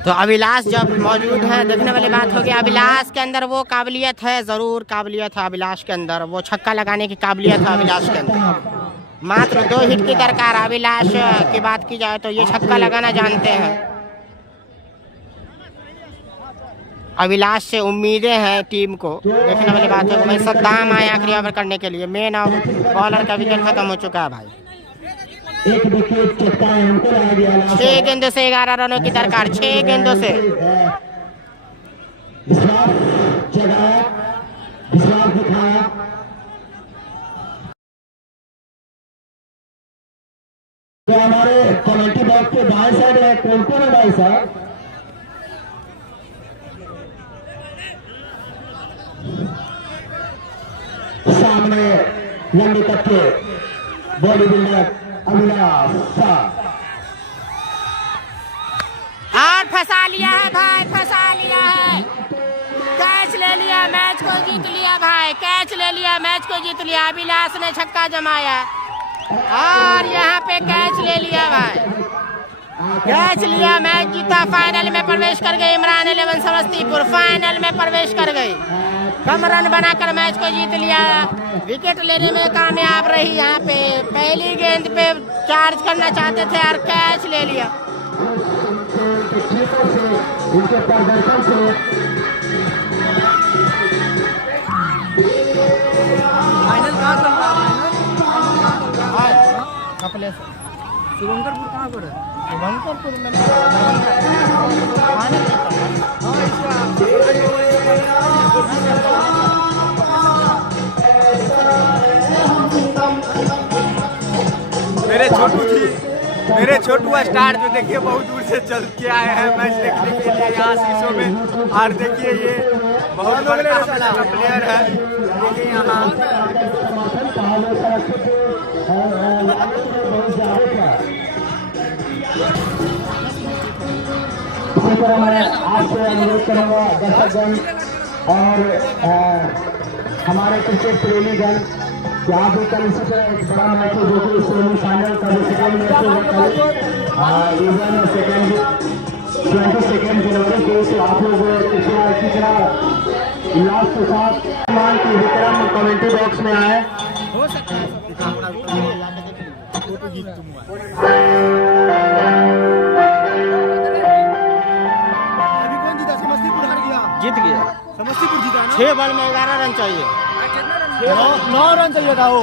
तो अभिलाष जब मौजूद है, देखने वाली बात होगी अभिलाष के अंदर वो काबिलियत है, जरूर काबिलियत है अभिलाष के अंदर, वो छक्का लगाने की काबिलियत है अभिलाष के अंदर। मात्र 2 हिट की दरकार। अभिलाष की बात की जाए तो ये छक्का लगाना जानते हैं। अभिलाष से उम्मीदें हैं टीम को। देखने वाली बात है, सद्दाम आए आखिरी ओवर करने के लिए। मेन बॉलर का विकेट खत्म हो चुका है भाई। 1 विकेट चटकाए हमको रह गया। 6 गेंदों से 11 रनों की दरकार, 6 गेंदों से। विश्वास जगाया, विश्वास दिखाया। तो हमारे कमेटी बॉक्स के दाएं साइड है, कौन है भाई साहब? सामने लंबे कद के बॉडी बिल्डर अविनाश शाह। और फंसा लिया है भाई, फंसा लिया है, कैच ले लिया, मैच को जीत लिया भाई, कैच ले लिया, मैच को जीत लिया। अभिलाष ने छक्का जमाया और यहाँ पे कैच ले लिया भाई, कैच लिया, मैच जीता, फाइनल में प्रवेश कर गए इमरान 11 समस्तीपुर, फाइनल में प्रवेश कर गई, कम रन बनाकर मैच को जीत लिया, विकेट लेने में कामयाब रही। यहाँ पे पहली गेंद पे चार्ज करना चाहते थे और कैच ले लिया। इनके प्रदर्शन से फाइनल कहाँ चल रहा है? शुभंकरपुर कहाँ पर है? शुभंकरपुर में मेरे छोटू स्टार जो देखिए बहुत दूर से चल के आए हैं मैच देखने के लिए यहाँ शीशों में। और देखिए ये बहुत बड़ा प्लेयर है, देखिए यहाँ इसी तरह मैं आपसे अनुरोध करूंगा दर्शकगण और हमारे क्रिकेट प्रेमीगण कि आप भी कल इसी तरह एक बड़ा मैच है जो कि सेमीफाइनल का जो सेकेंड मैच होगा कल सेकेंड 22 जनवरी को। तो आप लोग इसी तरह लास्ट के साथ मान की विक्रम कमेंट्री बॉक्स में आए। हो सकता है जीत गया, समस्तीपुर जीता ना? 6 बॉल में 11 रन चाहिए, 9 रन चाहिए था वो।